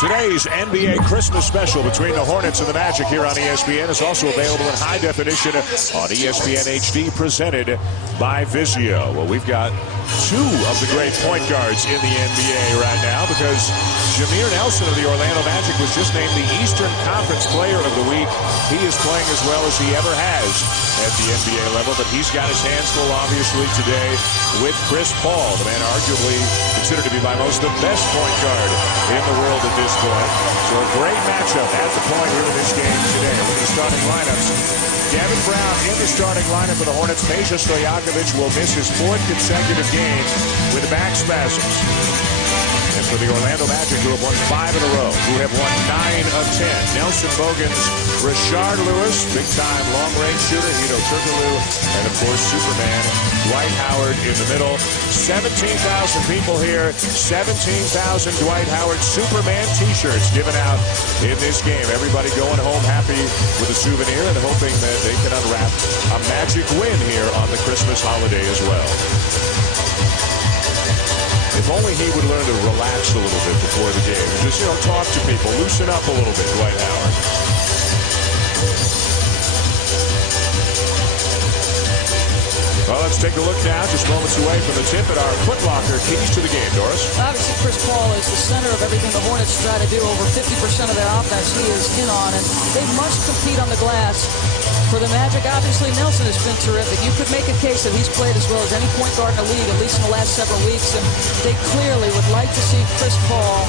Today's NBA Christmas special between the Hornets and the Magic here on ESPN is also available in high definition on ESPN HD, presented by Vizio. Well, we've got two of the great point guards in the NBA right now, because Jameer Nelson of the Orlando Magic was just named the Eastern Conference Player of the Week. He is playing as well as he ever has at the NBA level, but he's got his hands full, obviously, today with Chris Paul, the man arguably considered to be by most the best point guard in the world at this point. So a great matchup at the point here in this game today. Look at the starting lineups. Devin Brown in the starting lineup for the Hornets. Peja Stojakovic will miss his fourth consecutive game with back spasms. And for the Orlando Magic, who have won 5 in a row, who have won 9 of 10, Nelson Bogans, Rashard Lewis, big-time long-range shooter, Hedo Turkoglu, and, of course, Superman, Dwight Howard in the middle. 17,000 people here, 17,000 Dwight Howard Superman T-shirts given out in this game. Everybody going home happy with a souvenir and hoping that they can unwrap a Magic win here on the Christmas holiday as well. If only he would learn to relax a little bit before the game. Just, talk to people, loosen up a little bit, Dwight Howard. Well, let's take a look now, just moments away from the tip at our Foot Locker keys to the game, Doris. Obviously, Chris Paul is the center of everything the Hornets try to do. Over 50% of their offense he is in on, and they must compete on the glass. For the Magic, obviously, Nelson has been terrific. You could make a case that he's played as well as any point guard in the league, at least in the last several weeks, and they clearly would like to see Chris Paul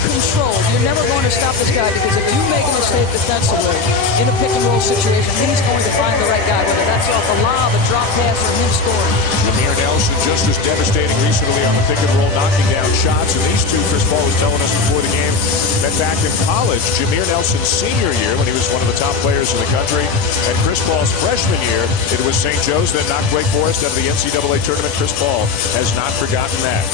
controlled. You're never going to stop this guy, because if you make a mistake defensively in a pick-and-roll situation, he's going to find the right guy, whether that's off a lob, a drop pass, or him scoring. Jameer Nelson just as devastating recently on the pick-and-roll, knocking down shots. And these two, Chris Paul was telling us before the game, that back in college, Jameer Nelson's senior year, when he was one of the top players in the country, and Chris Paul's freshman year, it was St. Joe's that knocked Wake Forest out of the NCAA tournament. Chris Paul has not forgotten that.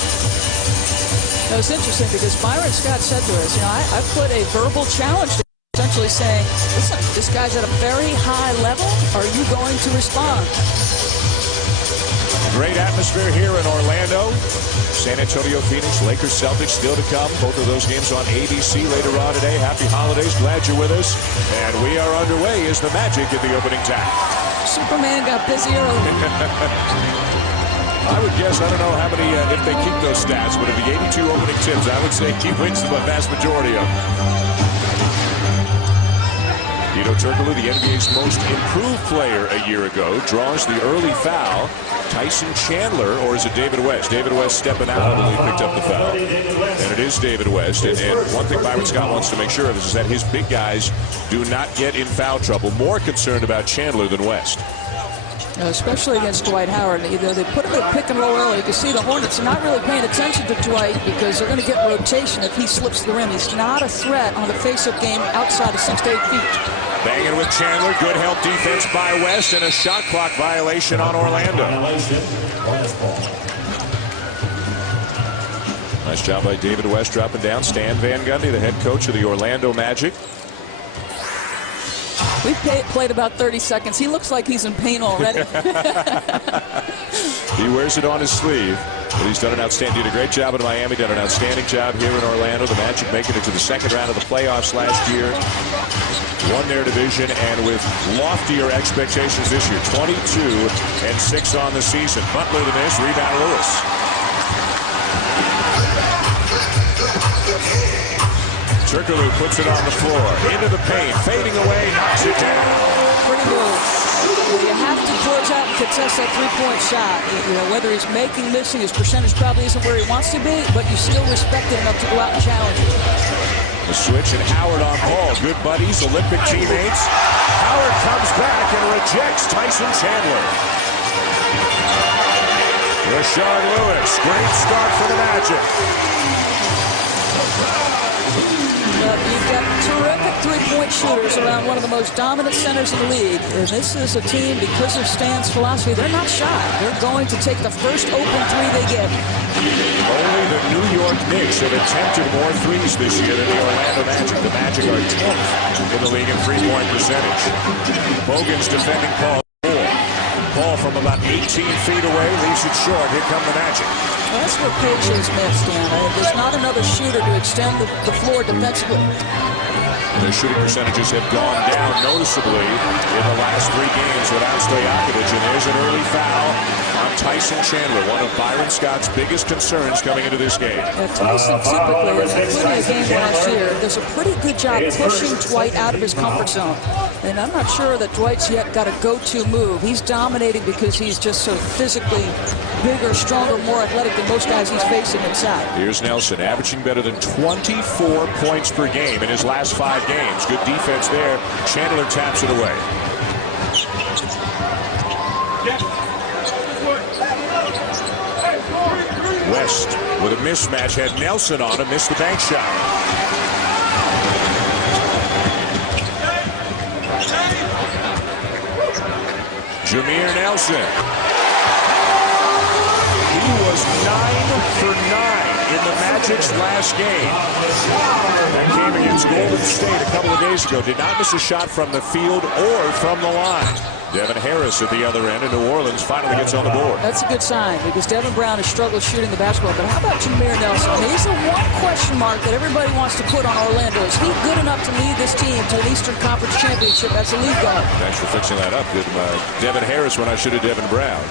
It was interesting because Byron Scott said to us, I put a verbal challenge to him, essentially saying, listen, this guy's at a very high level. Are you going to respond? Great atmosphere here in Orlando. San Antonio, Phoenix, Lakers, Celtics still to come. Both of those games on ABC later on today. Happy holidays. Glad you're with us. And we are underway as the Magic in the opening tap. Superman got busy early. I would guess, I don't know how many, if they keep those stats, but of the 82 opening tips, I would say he wins the vast majority of them. Hedo Turkoglu, the NBA's most improved player a year ago, draws the early foul. Tyson Chandler, or is it David West? David West stepping out, I believe, picked up the foul. And it is David West. And one thing Byron Scott wants to make sure of is that his big guys do not get in foul trouble. More concerned about Chandler than West. Especially against Dwight Howard. They put him in a pick and roll early. You can see the Hornets are not really paying attention to Dwight, because they're going to get rotation if he slips the rim. He's not a threat on the face-up game outside of 6 to 8 feet. Banging with Chandler. Good help defense by West, and a shot clock violation on Orlando. Nice job by David West dropping down. Stan Van Gundy, the head coach of the Orlando Magic. We've played about 30 seconds. He looks like he's in pain already. He wears it on his sleeve. But he's done an outstanding, did a great job in Miami, done an outstanding job here in Orlando. The Magic making it to the second round of the playoffs last year. Won their division, and with loftier expectations this year. 22-6 on the season. Butler to miss, rebound Lewis. Turkoglu puts it on the floor, into the paint, fading away, knocks it down. Pretty good. You have to close out and contest that three-point shot. Whether he's making, missing, his percentage probably isn't where he wants to be, but you still respect it enough to go out and challenge it. The switch, and Howard on Paul. Good buddies, Olympic teammates. Howard comes back and rejects Tyson Chandler. Rashard Lewis, great start for the Magic. You've got terrific three-point shooters around one of the most dominant centers in the league. And this is a team, because of Stan's philosophy, they're not shy. They're going to take the first open three they get. Only the New York Knicks have attempted more threes this year than the Orlando Magic. The Magic are 10th in the league in three-point percentage. Bogans defending Paul. Paul from about 18 feet away leaves it short. Here come the Magic. Well, that's where Page's missed, Dan. There's not another shooter to extend the floor defensively. Their shooting percentages have gone down noticeably in the last 3 games without Stojakovic. And there's an early foul on Tyson Chandler, one of Byron Scott's biggest concerns coming into this game. Yeah, Tyson typically, including a game last year, does a pretty good job pushing Dwight out of his comfort zone. And I'm not sure that Dwight's yet got a go-to move. He's dominating because he's just so physically bigger, stronger, more athletic than most guys he's facing inside. Here's Nelson, averaging better than 24 points per game in his last 5 games. Good defense there. Chandler taps it away. West with a mismatch, had Nelson on him, missed the bank shot. Jameer Nelson. He was 9 for 9 in the Magic's last game. That came against Golden State a couple of days ago. Did not miss a shot from the field or from the line. Devin Harris at the other end, and New Orleans finally gets on the board. That's a good sign because Devin Brown has struggled shooting the basketball. But how about Jameer Nelson? I mean, he's the one question mark that everybody wants to put on Orlando. Is he good enough to lead this team to an Eastern Conference championship as a lead guard? Thanks for fixing that up. Good, Devin Harris when I should have Devin Brown.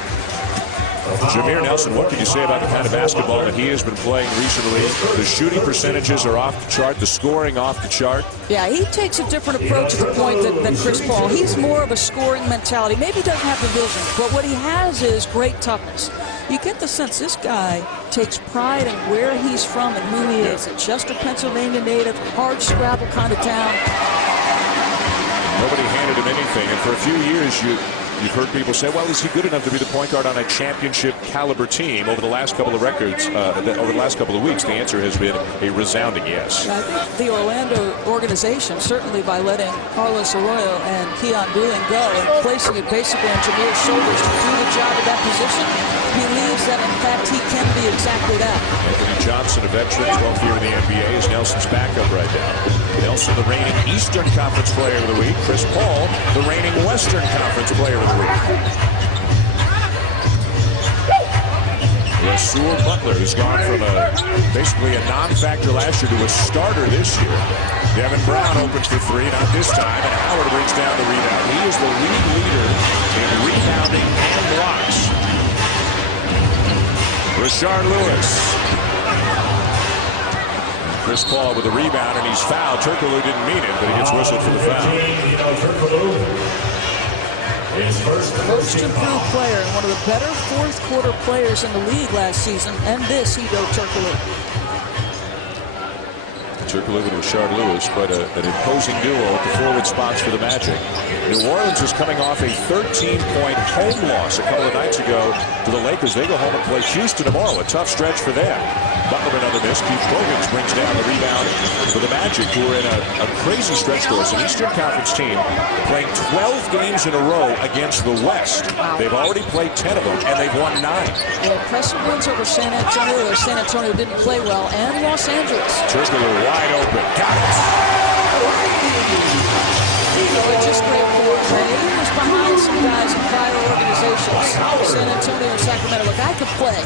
Jameer Nelson, what can you say about the kind of basketball that he has been playing recently? The shooting percentages are off the chart, the scoring off the chart. Yeah, he takes a different approach at the point than Chris Paul. He's more of a scoring mentality. Maybe he doesn't have the vision, but what he has is great toughness. You get the sense this guy takes pride in where he's from and who he is. A Chester, Pennsylvania native, hard scrabble kind of town. Nobody handed him anything, and for a few years you've heard people say, well, is he good enough to be the point guard on a championship caliber team? Over the last couple of over the last couple of weeks, the answer has been a resounding yes. I think the Orlando organization, certainly by letting Carlos Arroyo and Keon Dooling go and placing it basically on Jameer's shoulders to do the job at that position, believes that, in fact, he can be exactly that. Anthony Johnson, a veteran, 12th year in the NBA, is Nelson's backup right now. Nelson, the reigning Eastern Conference Player of the Week. Chris Paul, the reigning Western Conference Player of the Week. Rasur Butler has gone from basically a non-factor last year to a starter this year. Devin Brown opens for 3, not this time, and Howard brings down the rebound. He is the league leader in rebounding and blocks. Rashard Lewis. Chris Paul with a rebound, and he's fouled. Turkoglu didn't mean it, but he gets whistled for the foul. Most improved player and one of the better fourth-quarter players in the league last season, and this, Hedo Turkoglu. Turkoglu and Rashard Lewis, quite an imposing duo at the forward spots for the Magic. New Orleans is coming off a 13-point home loss a couple of nights ago to the Lakers. They go home and play Houston tomorrow, a tough stretch for them. Butler another miss. Keith Bogans brings down the rebound for the Magic, who are in a crazy stretch course. An Eastern Conference team playing 12 games in a row against the West. They've already played 10 of them, and they've won 9. Yeah, impressive wins over San Antonio, though San Antonio didn't play well, and Los Angeles. Turkoglu wide open. Got it. Just great for him. He was behind some guys in prior organizations. San Antonio and Sacramento. Look, I could play.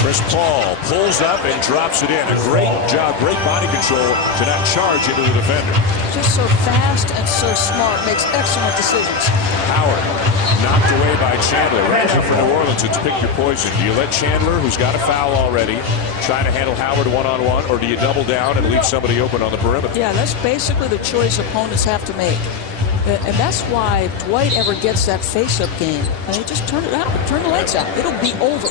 Chris Paul pulls up and drops it in. A great job, great body control to not charge into the defender. Just so fast and so smart. Makes excellent decisions. Howard knocked away by Chandler. Right now for New Orleans, it's pick your poison. Do you let Chandler, who's got a foul already, try to handle Howard one-on-one, or do you double down and leave somebody open on the perimeter? Yeah, that's basically the choice opponents have to make. And that's why if Dwight ever gets that face-up game, I mean, just turn it out, turn the lights out. It'll be over.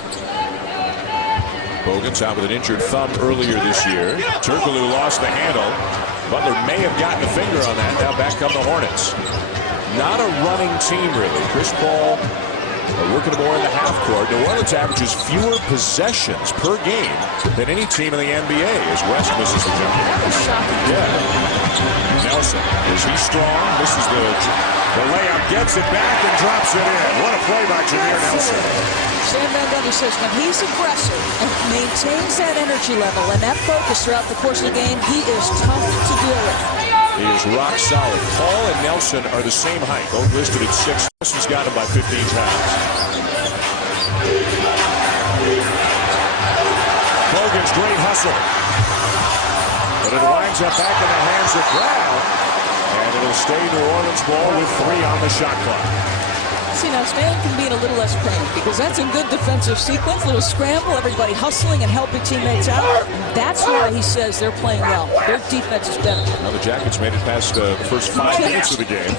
Bogans out with an injured thumb earlier this year. Turkoglu lost the handle. Butler may have gotten a finger on that. Now back come the Hornets. Not a running team, really. Chris Paul working more in the half court. New Orleans averages fewer possessions per game than any team in the NBA as West misses the jumper. That was shocking. Yeah. Nelson, is he strong? Misses the layup, gets it back and drops it in. What a play by Jameer Nelson. Sam Van Gundy says when he's aggressive and maintains that energy level and that focus throughout the course of the game, he is tough to deal with. He is rock solid. Paul and Nelson are the same height, both listed at 6. Nelson's got him by 15 pounds. Hogan's great hustle. But it winds up back in the hands of Brown. And it'll stay New Orleans ball with 3 on the shot clock. See, now Stanley can be in a little less pain because that's a good defensive sequence, little scramble, everybody hustling and helping teammates out. And that's why he says they're playing well. Their defense is better. Now the Jackets made it past the first 5 minutes of the game.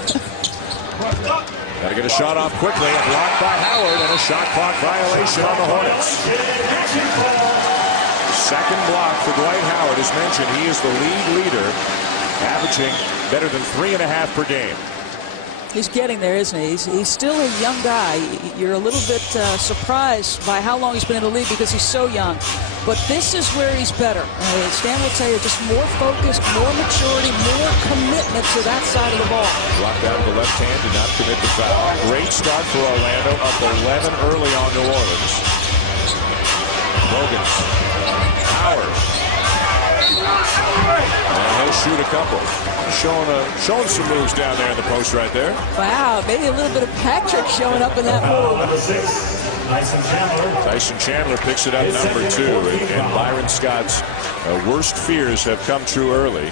Got to get a shot off quickly, and blocked by Howard, and a shot clock violation on the Hornets. Second block for Dwight Howard. As mentioned, he is the league leader, averaging better than 3.5 per game. He's getting there, isn't he? He's still a young guy. You're a little bit surprised by how long he's been in the league because he's so young. But this is where he's better. Stan will tell you, just more focus, more maturity, more commitment to that side of the ball. Blocked out of the left hand, did not commit the foul. Great start for Orlando, up 11 early on New Orleans. Logan. Howard. And he'll shoot a couple. Showing some moves down there in the post right there. Wow, maybe a little bit of Patrick showing up in that move. Tyson Chandler picks it up, number 2. And Byron Scott's worst fears have come true early.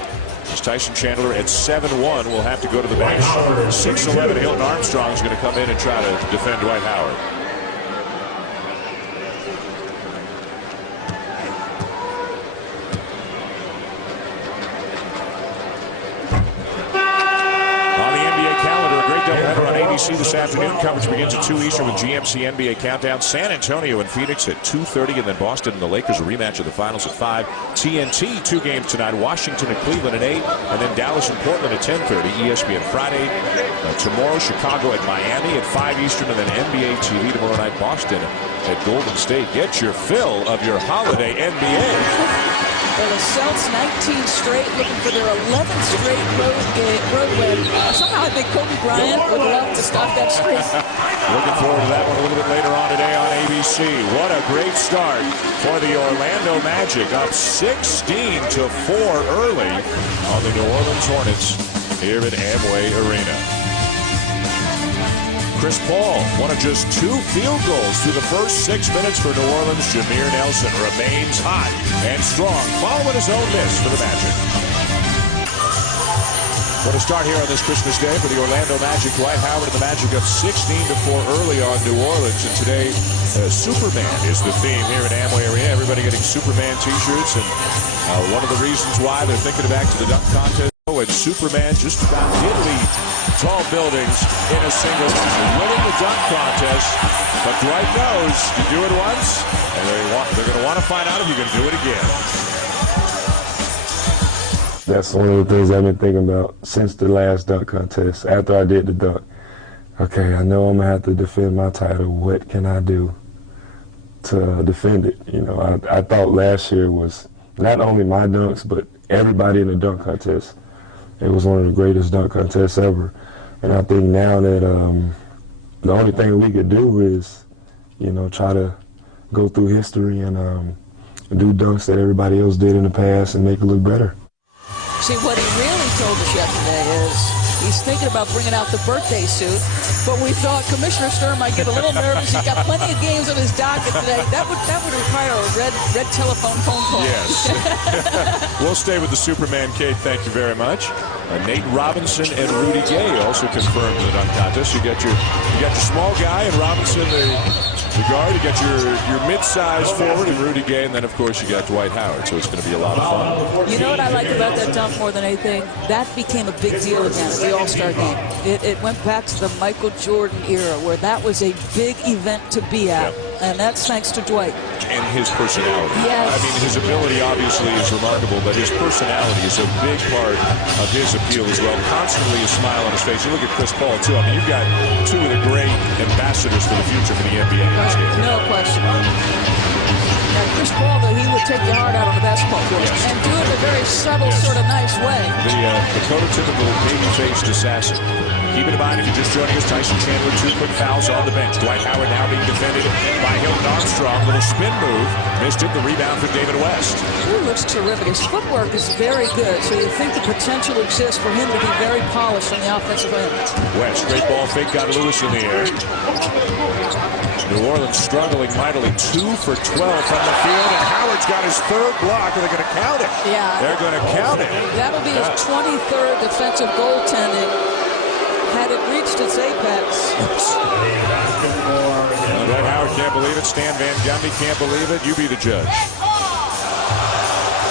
As Tyson Chandler at 7-1 will have to go to the bench. 6'11" Hilton Armstrong is going to come in and try to defend Dwight Howard. Doubleheader on ABC this afternoon. Coverage begins at 2 Eastern with GMC NBA Countdown. San Antonio and Phoenix at 2:30, and then Boston and the Lakers, a rematch of the finals at 5. TNT, 2 games tonight. Washington and Cleveland at 8, and then Dallas and Portland at 10:30. ESPN Friday. Tomorrow, Chicago at Miami at 5 Eastern, and then NBA TV tomorrow night. Boston at Golden State. Get your fill of your holiday NBA. Well, the Celts 19 straight, looking for their 11th straight road win. Somehow I think Kobe Bryant would love to stop that streak. Looking forward to that one a little bit later on today on ABC. What a great start for the Orlando Magic, up 16-4 early on the New Orleans Hornets here at Amway Arena. Chris Paul, one of just 2 field goals through the first 6 minutes for New Orleans. Jameer Nelson remains hot and strong, following his own miss for the Magic. What a start here on this Christmas Day for the Orlando Magic. Dwight Howard and the Magic up 16-4 early on New Orleans. And today, Superman is the theme here at Amway Arena. Everybody getting Superman t-shirts. And one of the reasons why they're thinking back to the dunk contest. And Superman just about did lead tall buildings in a single season, winning the dunk contest. But Dwight knows you do it once, and they're going to want to find out if you can do it again. That's one of the things I've been thinking about since the last dunk contest. After I did the dunk, okay, I know I'm going to have to defend my title. What can I do to defend it? You know, I thought last year was not only my dunks, but everybody in the dunk contest. It was one of the greatest dunk contests ever. And I think now that the only thing we could do is, you know, try to go through history and do dunks that everybody else did in the past and make it look better. See, what he really told us yesterday is he's thinking about bringing out the birthday suit, but we thought Commissioner Stern might get a little nervous. He's got plenty of games on his docket today. That would require a red telephone phone call. Yes. We'll stay with the Superman cape. Thank you very much. Nate Robinson and Rudy Gay also confirmed in the dunk contest. You got your small guy and Robinson, the guard. You got your mid-sized forward and Rudy Gay, and then of course you got Dwight Howard. So it's going to be a lot of fun. You know what I like about that dunk more than anything? That became a big deal again at the All-Star game. It went back to the Michael Jordan era where that was a big event to be at. Yep. And that's thanks to Dwight. And his personality. Yes. I mean, his ability obviously is remarkable, but his personality is a big part of his appeal as well. Constantly a smile on his face. You look at Chris Paul, too. I mean, you've got 2 of the great ambassadors for the future for the NBA. No question. Now, Chris Paul, though, he would take your heart out on the basketball court and do it in a very subtle, sort of nice way. The prototypical baby-faced assassin. keep in mind, if you're just joining us, Tyson Chandler, 2 quick fouls on the bench. Dwight Howard now being defended by Hilton Armstrong. Little spin move. Missed it. The rebound for David West. He looks terrific. His footwork is very good, so you think the potential exists for him to be very polished on the offensive end. West, great ball fake, got Lewis in the air. New Orleans struggling mightily. 2 for 12 from the field, and Howard's got his 3rd block. Are they going to count it? Yeah. They're going to count it. That'll be his 23rd defensive goaltending had it reached its apex. Dwight Howard can't believe it. Stan Van Gundy can't believe it. You be the judge.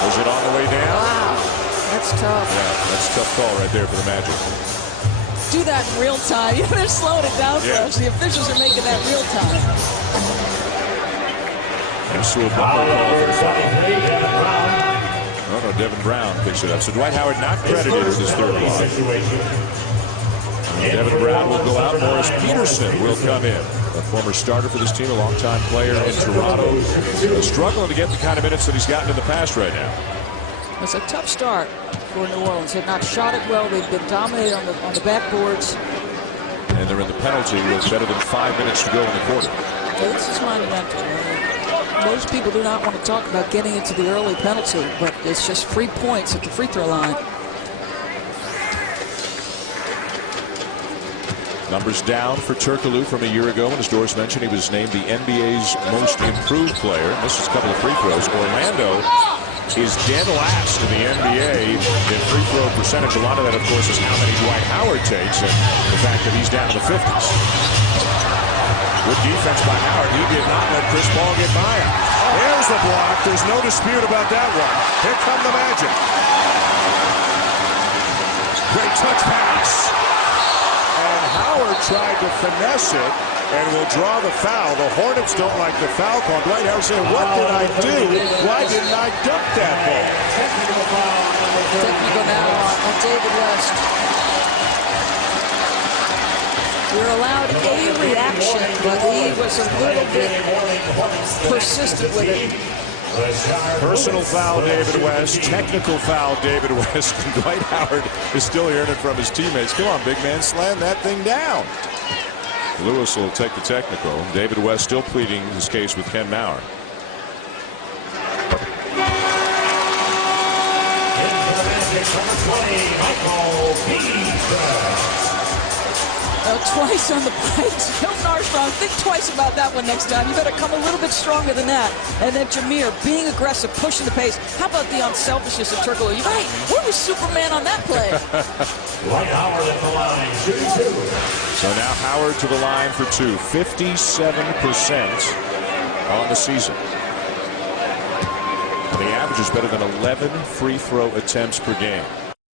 Was it on the way down? Wow, that's tough. Yeah, that's a tough call right there for the Magic. Do that in real time. They're slowing it down for us. The officials are making that real time. And so a ball call for the foul. Oh, no, Devin Brown picks it up. So Dwight Howard not credited with his 3rd block. Devin Brown will go out. Morris Peterson will come in. A former starter for this team, a longtime player in Toronto. Struggling to get the kind of minutes that he's gotten in the past right now. It's a tough start for New Orleans. They've not shot it well. They've been dominated on the backboards. And they're in the penalty with better than 5 minutes to go in the quarter. Well, this is monumental. Most people do not want to talk about getting into the early penalty, but it's just free points at the free throw line. Numbers down for Turkoglu from a year ago. And as Doris mentioned, he was named the NBA's most improved player. Misses a couple of free throws. Orlando is dead last in the NBA in free throw percentage. A lot of that, of course, is how many Dwight Howard takes and the fact that he's down in the 50s. Good defense by Howard. He did not let Chris Paul get by him. There's the block. There's no dispute about that one. Here come the Magic. Great touch pass. And Howard tried to finesse it and will draw the foul. The Hornets don't like the foul call. Dwight Howard saying, what did I do? Why didn't I dunk that ball? Technical now on David West. We're allowed a reaction, but he was a little bit persistent with it. Personal foul, David West. Technical foul, David West. And Dwight Howard is still hearing it from his teammates. Come on, big man, slam that thing down. Lewis will take the technical. David West still pleading his case with Ken Maurer. Twice on the plates. Hilton Armstrong, think twice about that one next time. You better come a little bit stronger than that. And then Jameer being aggressive, pushing the pace. How about the unselfishness of Turkoglu? Where was Superman on that play? Dwight Howard at the line, shooting 2. So now Howard to the line for 2. 57% on the season. And the average is better than 11 free throw attempts per game.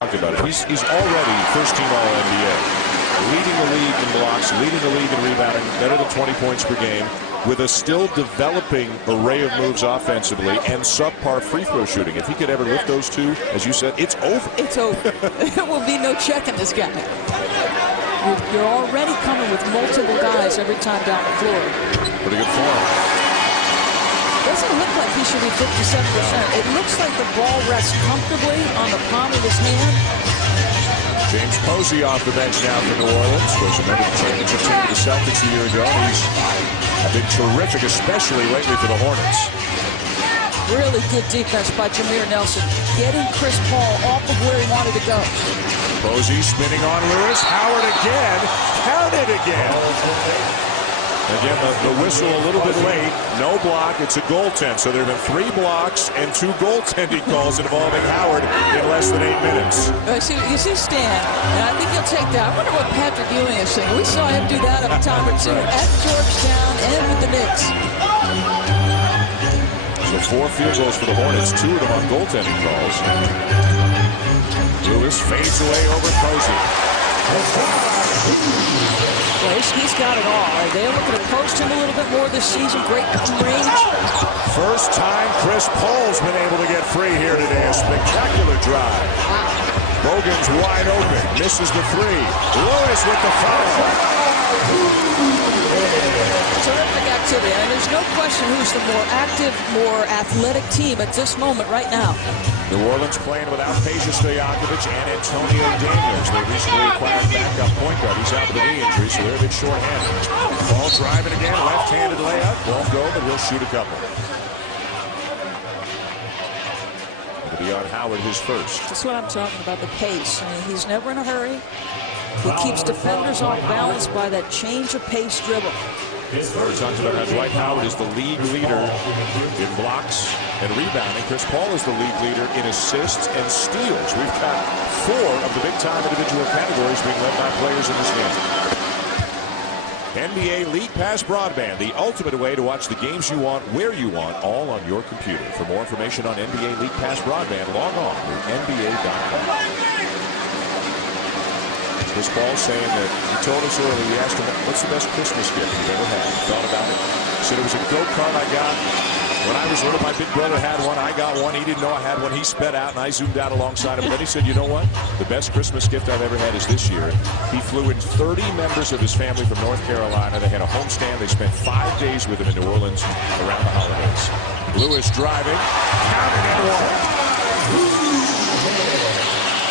Talked about it. He's already first team All-NBA. Leading the league in blocks, leading the league in rebounding, better than 20 points per game, with a still developing array of moves offensively and subpar free throw shooting. If he could ever lift those 2, as you said, it's over. It's over. There will be no checking this guy. You're already coming with multiple guys every time down the floor. Pretty good form. Doesn't look like he should be 57%. It looks like the ball rests comfortably on the palm of his hand. James Posey off the bench now for New Orleans. Was a member of the championship team for the Celtics a year ago. He's been terrific, especially lately for the Hornets. Really good defense by Jameer Nelson. Getting Chris Paul off of where he wanted to go. Posey spinning on Lewis. Howard again. Counted again. Again, the whistle a little bit late. No block. It's a goaltend. So there have been 3 blocks and 2 goaltending calls involving Howard in less than 8 minutes. You see Stan, and I think he'll take that. I wonder what Patrick Ewing is saying. We saw him do that a time or 2 at Georgetown and with the Knicks. So 4 field goals for the Hornets, 2 of them on goaltending calls. Lewis fades away over Posey. Well, he's got it all. They're looking to post him a little bit more this season. Great range. First time Chris Paul's been able to get free here today. A spectacular drive. Bogan's wide open. Misses the 3. Lewis with the foul. Terrific activity. And there's no question who's the more active, more athletic team at this moment right now. New Orleans playing without Peja Stojakovic and Antonio Daniels. They recently acquired backup point guard. He's out with a knee injury, so they're a bit short-handed. Ball driving again, left-handed layup. Won't go, but he'll shoot a couple. It'll be on Howard, his first. That's what I'm talking about, the pace. I mean, he's never in a hurry. He keeps defenders off balance by that change of pace dribble. We talked about how Dwight Howard is the league leader in blocks and rebounding. Chris Paul is the league leader in assists and steals. We've got 4 of the big-time individual categories being led by players in this game. NBA League Pass Broadband, the ultimate way to watch the games you want, where you want, all on your computer. For more information on NBA League Pass Broadband, log on to NBA.com. Chris Paul saying that he told us earlier, we asked him, what's the best Christmas gift you've ever had? He thought about it. He said it was a go-kart I got when I was little. My big brother had one. I got one. He didn't know I had one. He sped out, and I zoomed out alongside him. Then he said, you know what? The best Christmas gift I've ever had is this year. He flew in 30 members of his family from North Carolina. They had a homestand. They spent 5 days with him in New Orleans around the holidays. Lewis driving. Counted and one.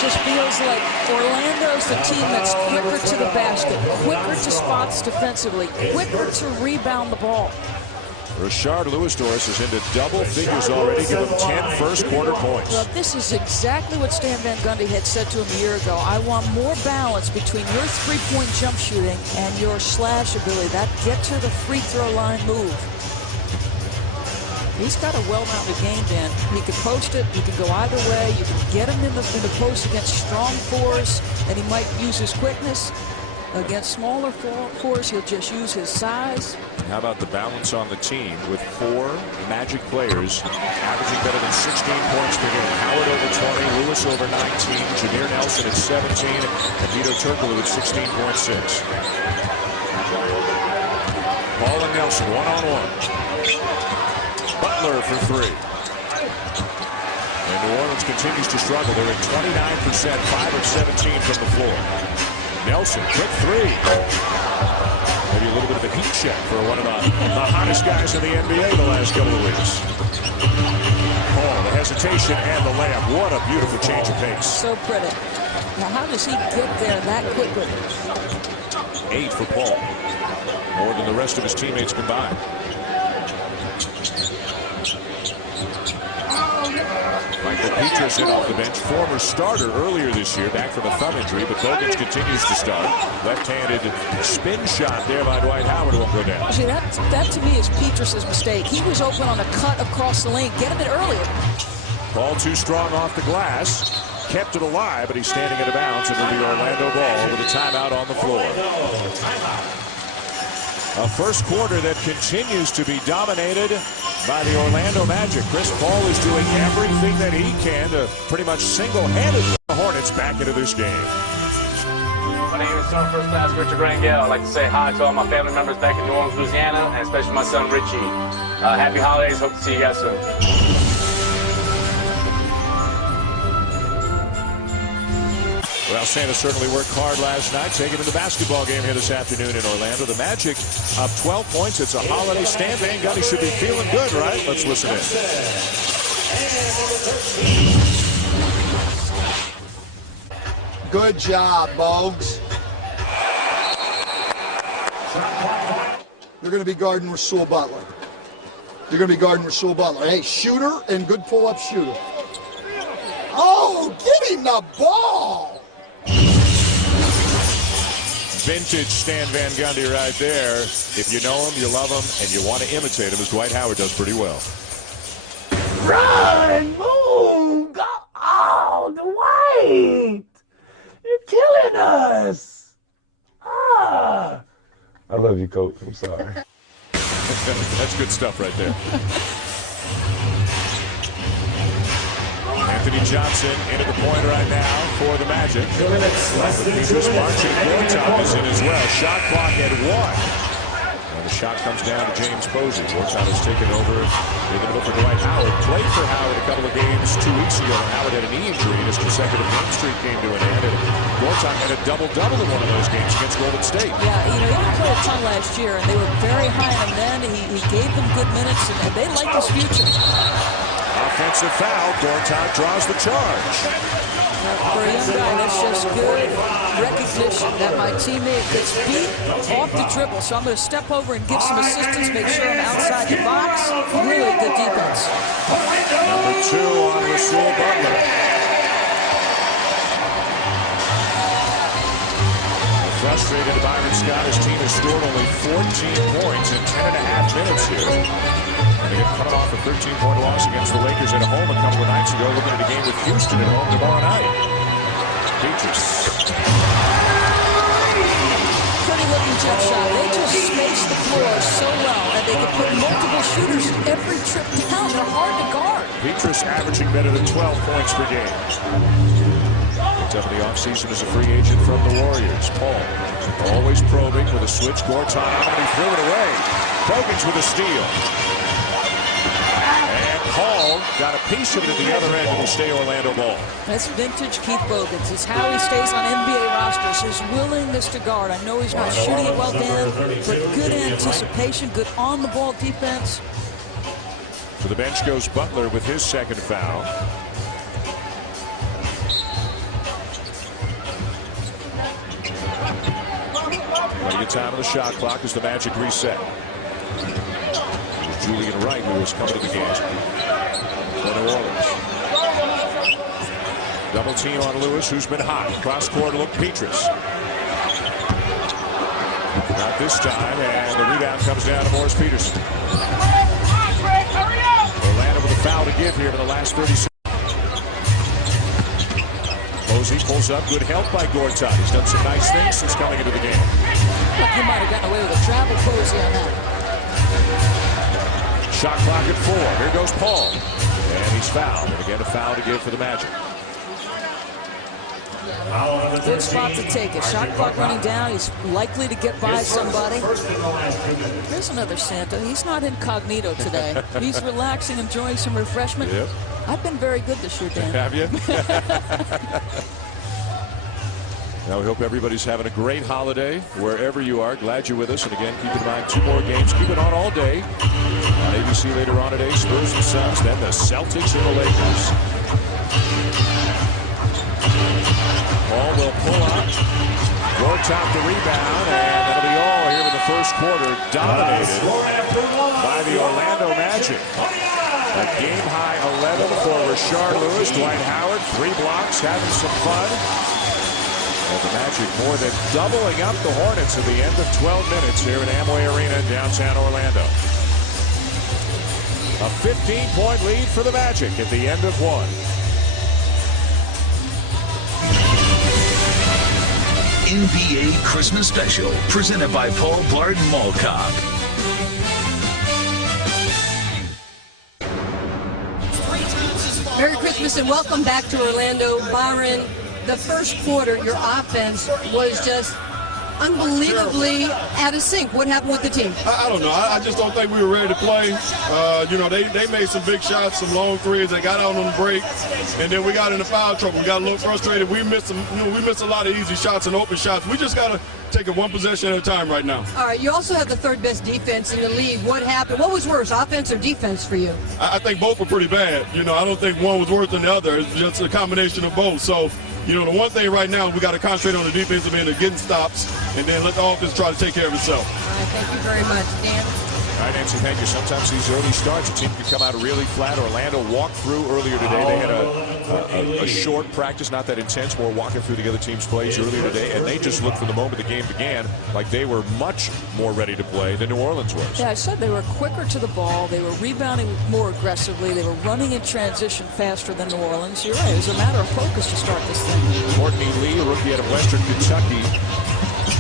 Just feels like Orlando's the team that's quicker to the basket, quicker to spots defensively, quicker to rebound the ball. Rashard Lewis-Doris is into double figures already. Give him 10 first-quarter points. Well, this is exactly what Stan Van Gundy had said to him a year ago. I want more balance between your three-point jump shooting and your slash ability. That get to the free throw line move. He's got a well-mounted game, Dan. He can post it. He can go either way. You can get him in the post against strong fours, and he might use his quickness. Against smaller fours, he'll just use his size. How about the balance on the team with 4 Magic players averaging better than 16 points per game? Howard over 20, Lewis over 19, Jameer Nelson at 17, and Vito Turkoglu at 16.6. Paul and Nelson one-on-one. Butler for 3. And New Orleans continues to struggle. They're at 29%, 5 of 17 from the floor. Nelson, quick 3. Maybe a little bit of a heat check for one of the hottest guys in the NBA the last couple of weeks. Paul, the hesitation and the layup. What a beautiful change of pace. So pretty. Now, how does he get there that quickly? 8 for Paul. More than the rest of his teammates combined. Michael Peterson off the bench, former starter earlier this year, back from a thumb injury, but Bogans continues to start. Left-handed spin shot there by Dwight Howard won't go down. See, that to me is Peterson's mistake. He was open on a cut across the lane. Get him in earlier. Ball too strong off the glass. Kept it alive, but he's standing out of bounds, and it'll be Orlando ball with a timeout on the floor. A first quarter that continues to be dominated by the Orlando Magic. Chris Paul is doing everything that he can to pretty much single-handedly the Hornets back into this game. My name is Sergeant First Class Richard Rangel. I'd like to say hi to all my family members back in New Orleans, Louisiana, and especially my son Richie. Happy holidays. Hope to see you guys soon. Well, Santa certainly worked hard last night, taking in the basketball game here this afternoon in Orlando. The Magic up 12 points. It's a holiday. Stan Van Gundy should be feeling good, right? Let's listen in. Good job, Bogues. They're going to be guarding Rasul Butler. They're going to be guarding Rasul Butler. Hey, shooter and good pull-up shooter. Oh, give him the ball! Vintage Stan Van Gundy right there. If you know him, you love him, and you want to imitate him, as Dwight Howard does pretty well. Run! Move! Go! Oh, Dwight! You're killing us! Ah! I love you, Coach. I'm sorry. That's good stuff right there. Anthony Johnson into the point right now for the Magic. Peters marching. Wartime is in as well. Shot clock at 1. And the shot comes down to James Posey. Wartime has taken over in the middle for Dwight Howard. Played for Howard a couple of games 2 weeks ago when Howard had a knee injury and his consecutive game streak came to an end. And Gortat had a double-double in one of those games against Golden State. Yeah, he didn't play a ton last year, and they were very high on him then. He gave them good minutes, and they liked his future. Offensive foul. Gortat draws the charge. For a young guy, that's just good recognition that my teammate gets beat off the dribble. So I'm going to step over and give some assistance, make sure I'm outside the box. Really good defense. Number 2 on Rasul Butler. Frustrated Byron Scott. His team has scored only 14 points in 10.5 minutes here. And again, coming off a 13-point loss against the Lakers at home a couple of nights ago, looking at a game with Houston at home tomorrow night. Peaches. Pretty looking jump shot. They just space the floor so well, and they can put multiple shooters every trip down. They're hard to guard. Peaches averaging better than 12 points per game. Picked up in the offseason as a free agent from the Warriors. Paul always probing with a switch. Gortat on, and he threw it away. Bogans with a steal. Paul got a piece of it at the other end. It will stay Orlando ball. That's vintage Keith Bogans. It's how he stays on NBA rosters. His willingness to guard. I know he's not shooting it well, Dan, but good anticipation, good on-the-ball defense. To the bench goes Butler with his second foul. Running a time on the shot clock as the Magic reset. Julian Wright, who was coming to the game for New Orleans. Double team on Lewis, who's been hot. Cross court look, Peaches. Not this time, and the rebound comes down to Morris Peterson. Orlando with a foul to give here in the last 30 seconds. Posey pulls up, good help by Gortat. He's done some nice things since coming into the game. Look, he might have gotten away with a travel Posey on that. Shot clock at 4. Here goes Paul. And he's fouled. And again, a foul to give for the Magic. Good spot to take it. Shot clock running down. He's likely to get by somebody. There's another Santa. He's not incognito today. He's relaxing, enjoying some refreshment. Yep. I've been very good this year, Dan. Have you? Now we hope everybody's having a great holiday wherever you are. Glad you're with us. And again, keep in mind 2 more games. Keep it on all day. On ABC later on today, Spurs and Suns, then the Celtics and the Lakers. Paul will pull up. Gortat the rebound, and that'll be all here in the first quarter. Dominated by the Orlando Magic. A game-high 11 for Rashard Lewis. Dwight Howard, 3 blocks, having some fun. And the Magic more than doubling up the Hornets at the end of 12 minutes here in Amway Arena in downtown Orlando. A 15-point lead for the Magic at the end of 1. NBA Christmas Special, presented by Paul Blart Mall Cop. Merry Christmas and welcome back to Orlando. Byron, the first quarter, your offense was just unbelievably out of sync. What happened with the team? I don't know. I just don't think we were ready to play. You know, they made some big shots, some long threes. They got out on the break, and then we got into foul trouble. We got a little frustrated. We missed some. You know, we missed a lot of easy shots and open shots. We just got to take it one possession at a time right now. All right. You also have the 3rd best defense in the league. What happened? What was worse, offense or defense for you? I think both were pretty bad. You know, I don't think one was worse than the other. It's just a combination of both. So, you know, the one thing right now, we got to concentrate on the defensive end of getting stops and then let the offense try to take care of itself. All right, thank you very much, Dan. All right, Nancy, thank you. Sometimes these early starts, a team can come out really flat. Orlando walked through earlier today. They had a short practice, not that intense, more walking through the other team's plays earlier today, and they just looked from the moment the game began like they were much more ready to play than New Orleans was. Yeah, I said they were quicker to the ball. They were rebounding more aggressively. They were running in transition faster than New Orleans. You're right. It was a matter of focus to start this thing. Courtney Lee, a rookie out of Western Kentucky,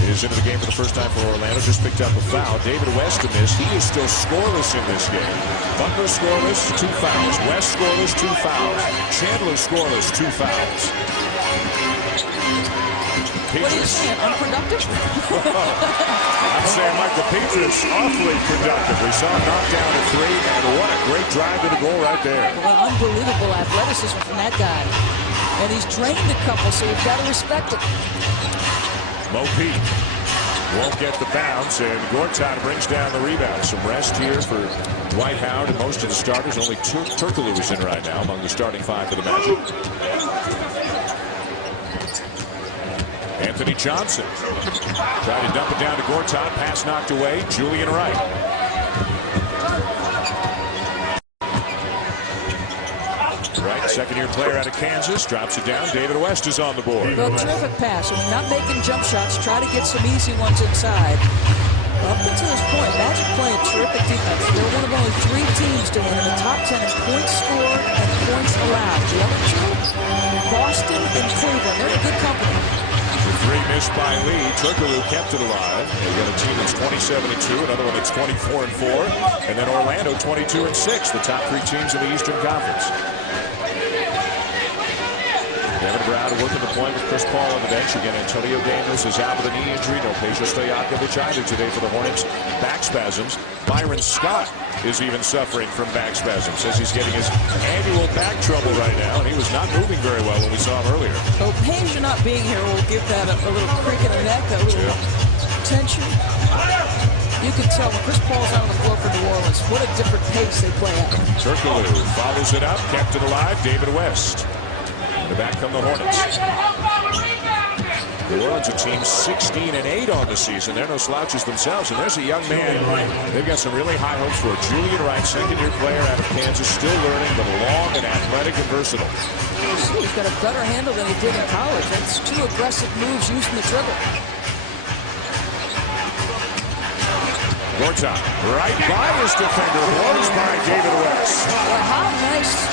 is into the game for the first time for Orlando. Just picked up a foul. David West in this. He is still scoreless in this game. Butler scoreless, 2 fouls. West scoreless, 2 fouls. Chandler scoreless, 2 fouls. What are you saying? Unproductive? I'm saying Michael Petrus awfully productive. We saw him knock down a 3, and what a great drive to the goal right there. Well, unbelievable athleticism from that guy. And he's drained a couple, so you've got to respect it. Mo Pete won't get the bounce, and Gortat brings down the rebound. Some rest here for Dwight Howard and most of the starters. Only Turkoglu is in right now among the starting five for the Magic. Anthony Johnson tried to dump it down to Gortat. Pass knocked away. Julian Wright. Wright, second-year player out of Kansas, drops it down. David West is on the board. A terrific pass. I mean, not making jump shots. Try to get some easy ones inside. Up until this point, Magic playing terrific defense. They're one of only 3 teams to win in the top 10 in points scored and points allowed. The other two, Boston and Cleveland, they're in good company. The 3 missed by Lee. Turkoglu kept it alive. They've got a team that's 27-2, another one that's 24-4, and then Orlando 22-6, the top 3 teams in the Eastern Conference. Kevin Brown working the point with Chris Paul on the bench. Again, Antonio Davis is out with a knee injury. No Peja Stojakovic either today for the Hornets. Back spasms. Byron Scott is even suffering from back spasms. Says he's getting his annual back trouble right now, and he was not moving very well when we saw him earlier. So Peja not being here will give that a little creak in the neck, a little tension. You can tell when Chris Paul's out on the floor for New Orleans, what a different pace they play at. Turkoglu follows it up, kept it alive. David West. Back come the Hornets. New Orleans, a team 16-8 on the season. They're no slouches themselves. And there's a young man. They've got some really high hopes for. Julian Wright, second-year player out of Kansas, still learning, but long and athletic and versatile. He's got a better handle than he did in college. That's 2 aggressive moves using the dribble. Gortat, right by his defender, blows by David West. Well, how nice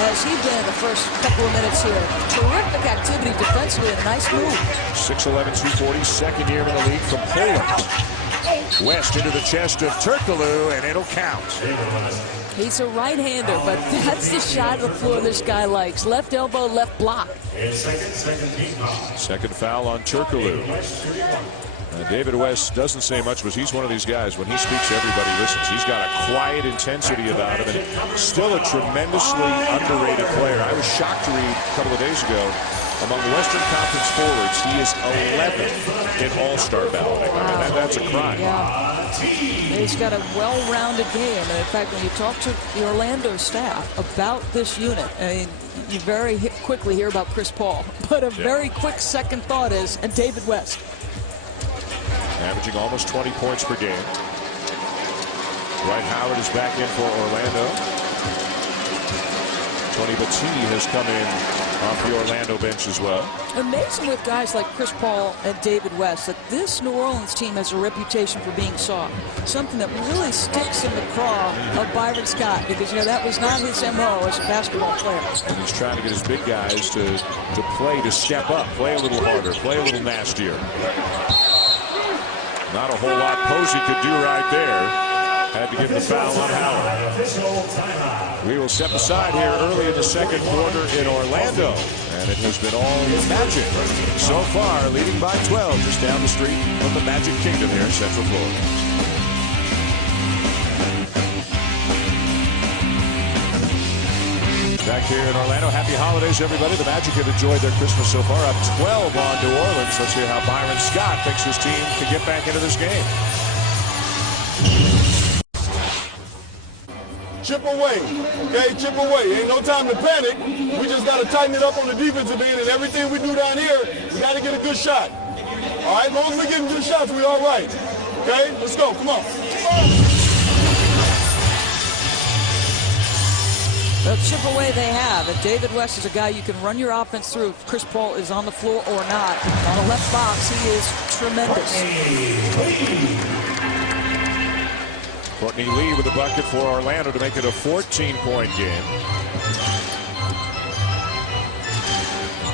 has he been the first couple of minutes here? Terrific activity defensively and a nice move. 6'11", 240, second year in the league from Poland. West into the chest of Turkoglu, and it'll count. He's a right-hander, but that's the shot of the floor this guy likes. Left elbow, left block. Second foul on Turkoglu. David West doesn't say much, but he's one of these guys, when he speaks, everybody listens. He's got a quiet intensity about him, and still a tremendously underrated player. I was shocked to read a couple of days ago, among Western Conference forwards, he is 11th in All-Star balloting. I mean, that's a crime. Yeah. He's got a well-rounded game, and in fact, when you talk to the Orlando staff about this unit, I mean, you very quickly hear about Chris Paul, but a very quick second thought is David West. Averaging almost 20 points per game. Dwight Howard is back in for Orlando. Tony Battie has come in off the Orlando bench as well. Amazing with guys like Chris Paul and David West that this New Orleans team has a reputation for being soft. Something that really sticks in the craw of Byron Scott, because, you know, that was not his MO as a basketball player. And he's trying to get his big guys to play, to step up, play a little harder, play a little nastier. Not a whole lot Posey could do right there. Had to give the foul on Howard. We will step aside here early in the second quarter in Orlando. And it has been all Magic so far, leading by 12 just down the street from the Magic Kingdom here in Central Florida. Back here in Orlando. Happy holidays, everybody. The Magic have enjoyed their Christmas so far. Up 12 on New Orleans. Let's hear how Byron Scott thinks his team can get back into this game. Chip away, okay? Chip away. Ain't no time to panic. We just got to tighten it up on the defensive end, and everything we do down here, we got to get a good shot. All right? As long as we're getting good shots, we're all right. Okay? Let's go. Come on. The chip away they have, and David West is a guy you can run your offense through if Chris Paul is on the floor or not. On the left box, he is tremendous. Courtney Lee with the bucket for Orlando to make it a 14-point game.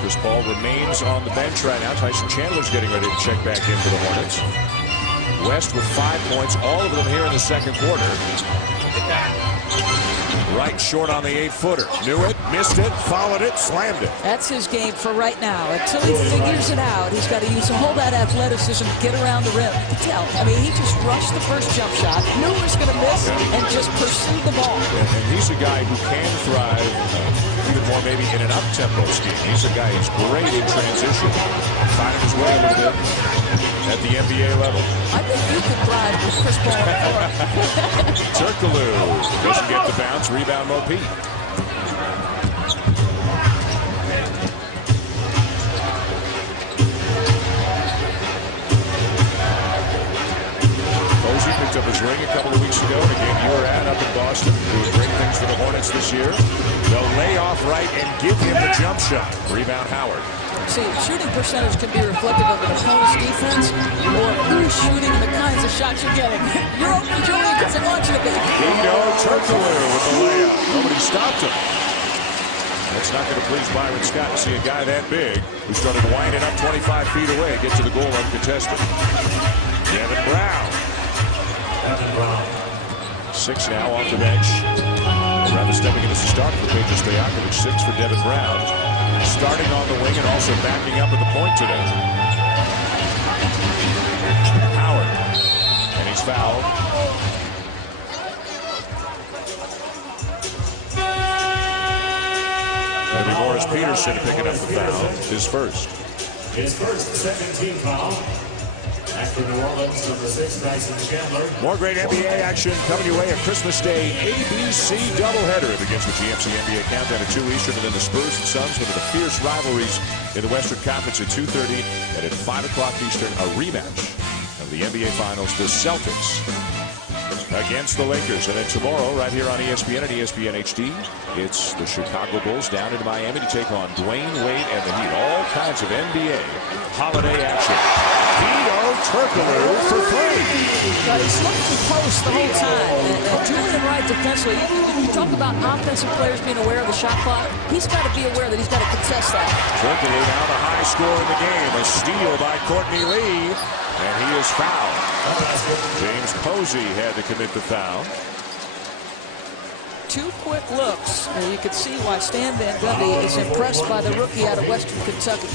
Chris Paul remains on the bench right now. Tyson Chandler's getting ready to check back in for the Hornets. West with 5 points, all of them here in the second quarter. Right short on the 8-footer. Knew it, missed it, followed it, slammed it. That's his game for right now. Until he figures it out, he's got to use all that athleticism to get around the rim. You can tell. I mean, he just rushed the first jump shot, knew he was going to miss, and just pursued the ball. And he's a guy who can thrive even more maybe in an up-tempo scheme. He's a guy who's great in transition, finding his way a little bit at the NBA level. I think you could thrive with Chris Paul on the floor. Turkoglu doesn't get the bounce. Rebound, Mo Pete. Posey picked up his ring a couple of weeks ago in a game you were at up in Boston. Doing great things for the Hornets this year. They'll lay off right and give him the jump shot. Rebound, Howard. See, shooting percentage can be reflective of an opponent's defense or who's shooting and the kinds of shots you're getting. You're open, Julian, because I want you to be. Dino Turkoglu with the layup. Nobody stopped him. That's not going to please Byron Scott to see a guy that big who started winding up 25 feet away get to the goal uncontested. Devin Brown. 6 now off the bench. Rather stepping in as a starter for Peja Stojakovic. 6 for Devin Brown. Starting on the wing and also backing up at the point today. Howard. And he's fouled. That'll be Morris Peterson picking up the foul. His first. His first second-team foul. After New Orleans, number 6, Tyson Chandler. More great NBA action coming your way. A Christmas Day ABC doubleheader. It begins with GMC NBA Countdown at 2 Eastern, and then the Spurs and Suns, one of the fierce rivalries in the Western Conference at 2:30, and at 5 o'clock Eastern, a rematch of the NBA Finals. The Celtics against the Lakers. And then tomorrow, right here on ESPN and ESPN HD, it's the Chicago Bulls down into Miami to take on Dwayne Wade and the Heat. All kinds of NBA holiday action. Dino Turkoglu for 3. But he's looking post the whole time. And Julian Wright defensively, you talk about offensive players being aware of the shot clock. He's got to be aware that he's got to contest that. Turkoglu now the high score in the game. A steal by Courtney Lee. And he is fouled. James Posey had to commit the foul. 2 quick looks. And you can see why Stan Van Gundy is impressed by the rookie out of Western Kentucky.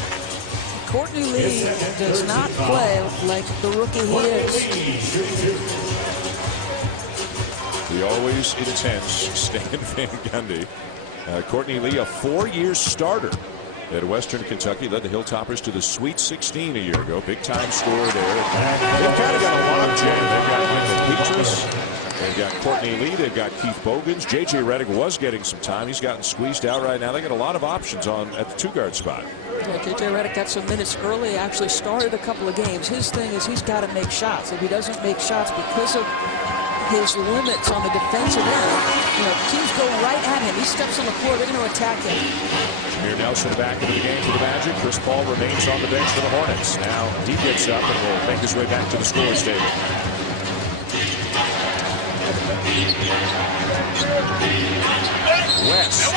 Courtney Lee does not play like the rookie he is. The always intense Stan Van Gundy. Courtney Lee, a 4-year starter at Western Kentucky, led the Hilltoppers to the Sweet 16 a year ago. Big time scorer there. They've kind of got a logjam. They've got Michael Petrus. They've got Courtney Lee. They've got Keith Bogans. J.J. Redick was getting some time. He's gotten squeezed out right now. They got a lot of options on at the 2-guard spot. Yeah, J.J. Redick got some minutes early. Actually started a couple of games. His thing is he's got to make shots. If he doesn't make shots because of his limits on the defensive end, teams go right at him. He steps on the floor. They're going to attack him. Jameer Nelson back into the game for the Magic. Chris Paul remains on the bench for the Hornets. Now he gets up and will make his way back to the scorer's table. West.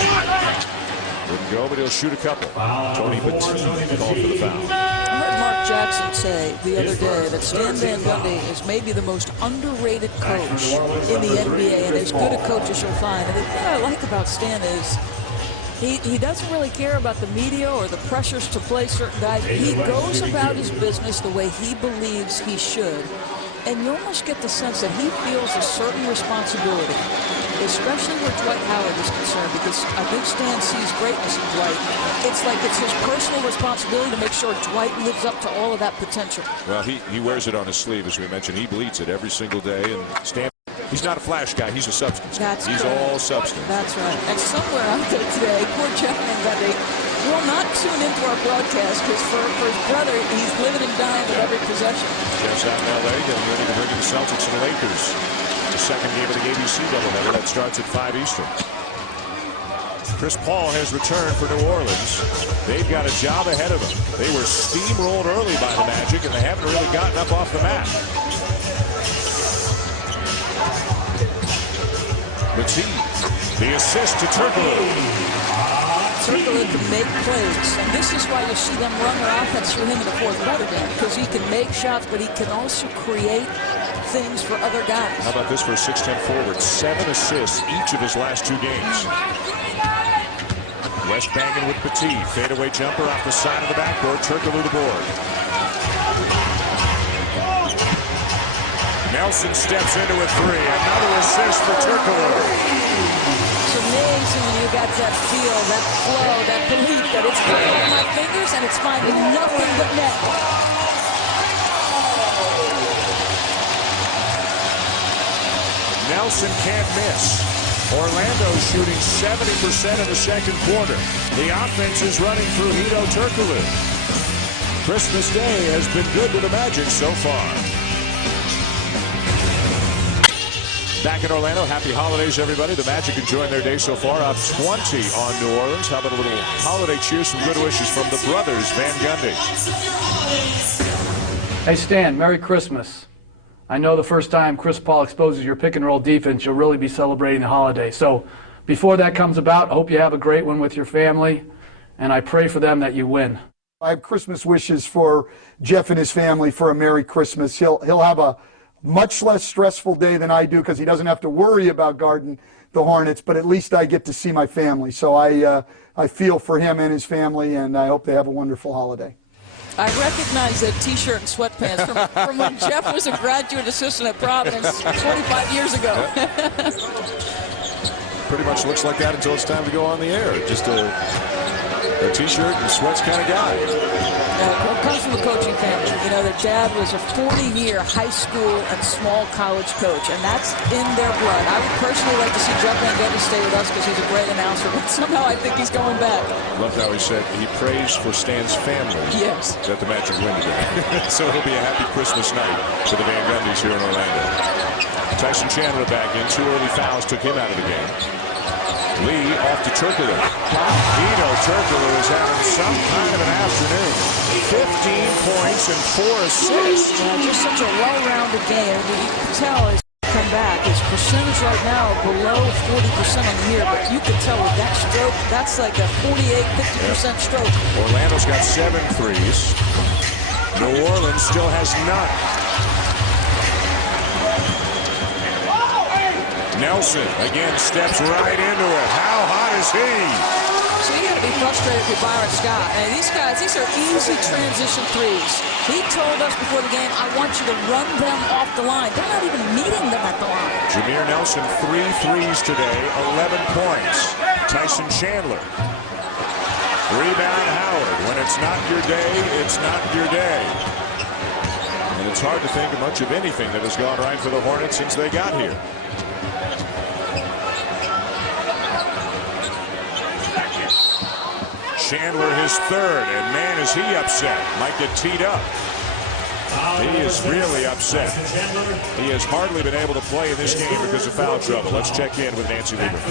Wouldn't go, but he'll shoot a couple. Tony Petit called for the foul. I heard Mark Jackson say the other day that Stan Van Gundy is maybe the most underrated coach in the NBA, and as good a coach as you'll find. And the thing I like about Stan is he doesn't really care about the media or the pressures to play certain guys. He goes about his business the way he believes he should. And you almost get the sense that he feels a certain responsibility, especially where Dwight Howard is concerned, because I think Stan sees greatness in Dwight. It's like it's his personal responsibility to make sure Dwight lives up to all of that potential. Well, he wears it on his sleeve, as we mentioned. He bleeds it every single day. And Stan, he's not a flash guy. He's a substance guy. He's all substance. That's right. And somewhere out there today, poor Jeff Van Gundy will not tune into our broadcast because for his brother, he's living and dying with every possession. Jeff's out in L.A. getting ready to bring in the Celtics and the Lakers. The second game of the ABC doubleheader that starts at 5 Eastern. Chris Paul has returned for New Orleans. They've got a job ahead of them. They were steamrolled early by the Magic, and they haven't really gotten up off the mat. Petit, the assist to Turkoglu. Turkoglu can make plays, and this is why you see them run their offense through him in the fourth quarter, because he can make shots, but he can also create things for other guys. How about this for a 6'10" forward? 7 assists each of his last 2 games. West banging with Petit. Fadeaway jumper off the side of the backboard. Turkoglu the board. Nelson steps into a 3. Another assist for Turkoglu. So amazing when you got that feel, that flow, that belief that it's going on my fingers and it's finding nothing but net. Nelson can't miss. Orlando shooting 70% in the second quarter. The offense is running through Hedo Turkoglu. Christmas Day has been good to the Magic so far. Back in Orlando, happy holidays, everybody. The Magic enjoying their day so far, up 20 on New Orleans. How about a little holiday cheer, some good wishes from the brothers Van Gundy. Hey, Stan, Merry Christmas. I know the first time Chris Paul exposes your pick-and-roll defense, you'll really be celebrating the holiday. So before that comes about, I hope you have a great one with your family, and I pray for them that you win. I have Christmas wishes for Jeff and his family for a Merry Christmas. He'll have a much less stressful day than I do because he doesn't have to worry about guarding the Hornets, but at least I get to see my family. So I feel for him and his family, and I hope they have a wonderful holiday. I recognize that T-shirt and sweatpants from when Jeff was a graduate assistant at Providence 25 years ago. Pretty much looks like that until it's time to go on the air. Just a T-shirt and sweats kind of guy. It comes from a coaching family. You know, their dad was a 40-year high school and small college coach, and that's in their blood. I would personally like to see Jeff Van Gundy stay with us because he's a great announcer, but somehow I think he's going back. Loved how he said he prays for Stan's family. Yes. That the Magic win today. So it'll be a happy Christmas night for the Van Gundys here in Orlando. Tyson Chandler back in. 2 early fouls took him out of the game. Lee off to Turkoglu. Hedo Turkoglu is having some kind of an afternoon. 15 points and 4 assists. Yeah, just such a well-rounded game. You can tell as he come back, his percentage right now below 40% on the year, but you can tell with that stroke, that's like a 48-50% stroke. Orlando's got 7 threes. New Orleans still has none. Nelson again steps right into it. How hot is he? So you got to be frustrated with Byron Scott. And these guys, these are easy transition threes. He told us before the game, I want you to run them off the line. They're not even meeting them at the line. Jameer Nelson, 3 threes today, 11 points. Tyson Chandler. Rebound Howard. When it's not your day, it's not your day. And it's hard to think of much of anything that has gone right for the Hornets since they got here. Chandler his third, and man is he upset. Might get teed up. He is really upset. He has hardly been able to play in this game because of foul trouble. Let's check in with Nancy Lieberman.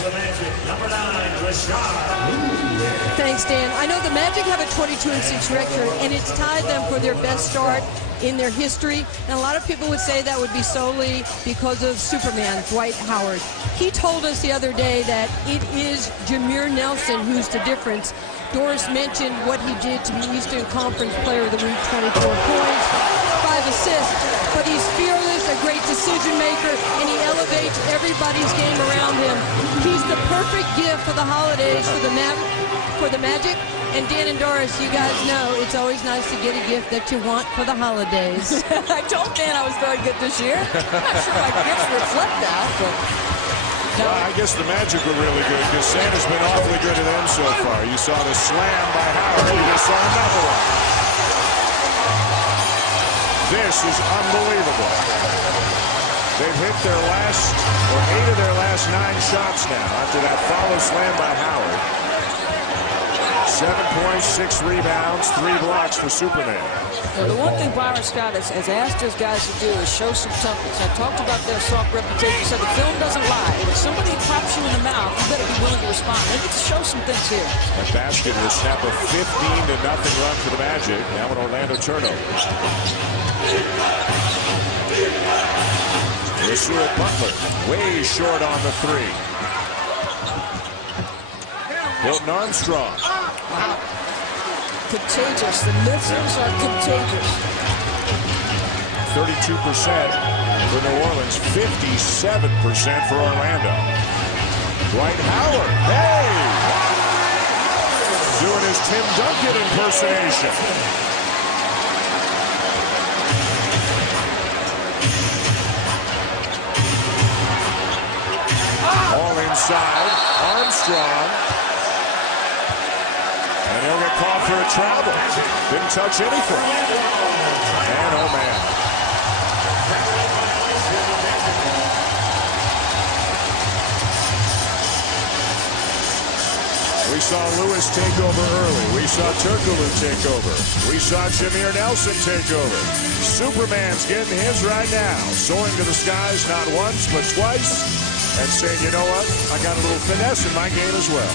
Thanks, Dan. I know the Magic have a 22-6 record, and it's tied them for their best start in their history. And a lot of people would say that would be solely because of Superman, Dwight Howard. He told us the other day that it is Jameer Nelson who's the difference. Doris mentioned what he did to be Eastern Conference Player of the Week, 24 points, 5 assists, but he's fearless, a great decision maker, and he elevates everybody's game around him. He's the perfect gift for the holidays for the Magic. And Dan and Doris, you guys know it's always nice to get a gift that you want for the holidays. I told Dan I was very good this year. I'm not sure my gifts reflect that, but... Well, I guess the Magic were really good because Santa's been awfully good to them so far. You saw the slam by Howard. You just saw another one. This is unbelievable. They've hit their last, or 8 of their last 9 shots now after that follow slam by Howard. 7 points, 6 rebounds, 3 blocks for Superman. Well, the one thing Byron Scott has asked his guys to do is show some toughness. I talked about their soft reputation. He said the film doesn't lie. If somebody pops you in the mouth, you better be willing to respond. They get to show some things here. That basket will snap a 15-0 run for the Magic. Now an Orlando turnover. Rasur Butler way short on the 3. Hilton Armstrong. Wow. Contagious. The missiles are contagious. 32% for New Orleans, 57% for Orlando. Dwight Howard, hey! Doing his Tim Duncan impersonation. All in inside. Armstrong. And he'll get called for a travel. Didn't touch anything. And oh man. We saw Lewis take over early. We saw Turkoglu take over. We saw Jameer Nelson take over. Superman's getting his right now. Soaring to the skies not once, but twice. And saying, you know what? I got a little finesse in my game as well.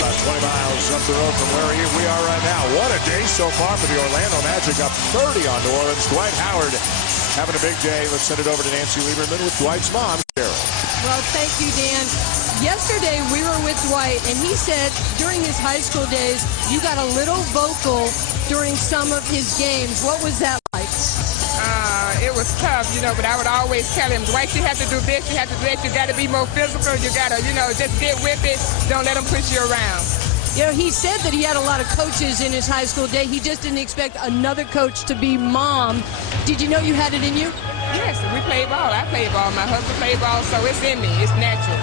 About 20 miles up the road from where we are right now. What a day so far for the Orlando Magic. Up 30 on New Orleans. Dwight Howard having a big day. Let's send it over to Nancy Lieberman with Dwight's mom, Cheryl. Well, thank you, Dan. Yesterday, we were with Dwight, and he said during his high school days, you got a little vocal during some of his games. What was that like? It was tough, you know, but I would always tell him, Dwight, you have to do this, you have to do that, you got to be more physical, you got to, you know, just get with it, don't let them push you around. You know, he said that he had a lot of coaches in his high school day. He just didn't expect another coach to be mom. Did you know you had it in you? Yes, we play ball. I play ball. My husband played ball, so it's in me. It's natural.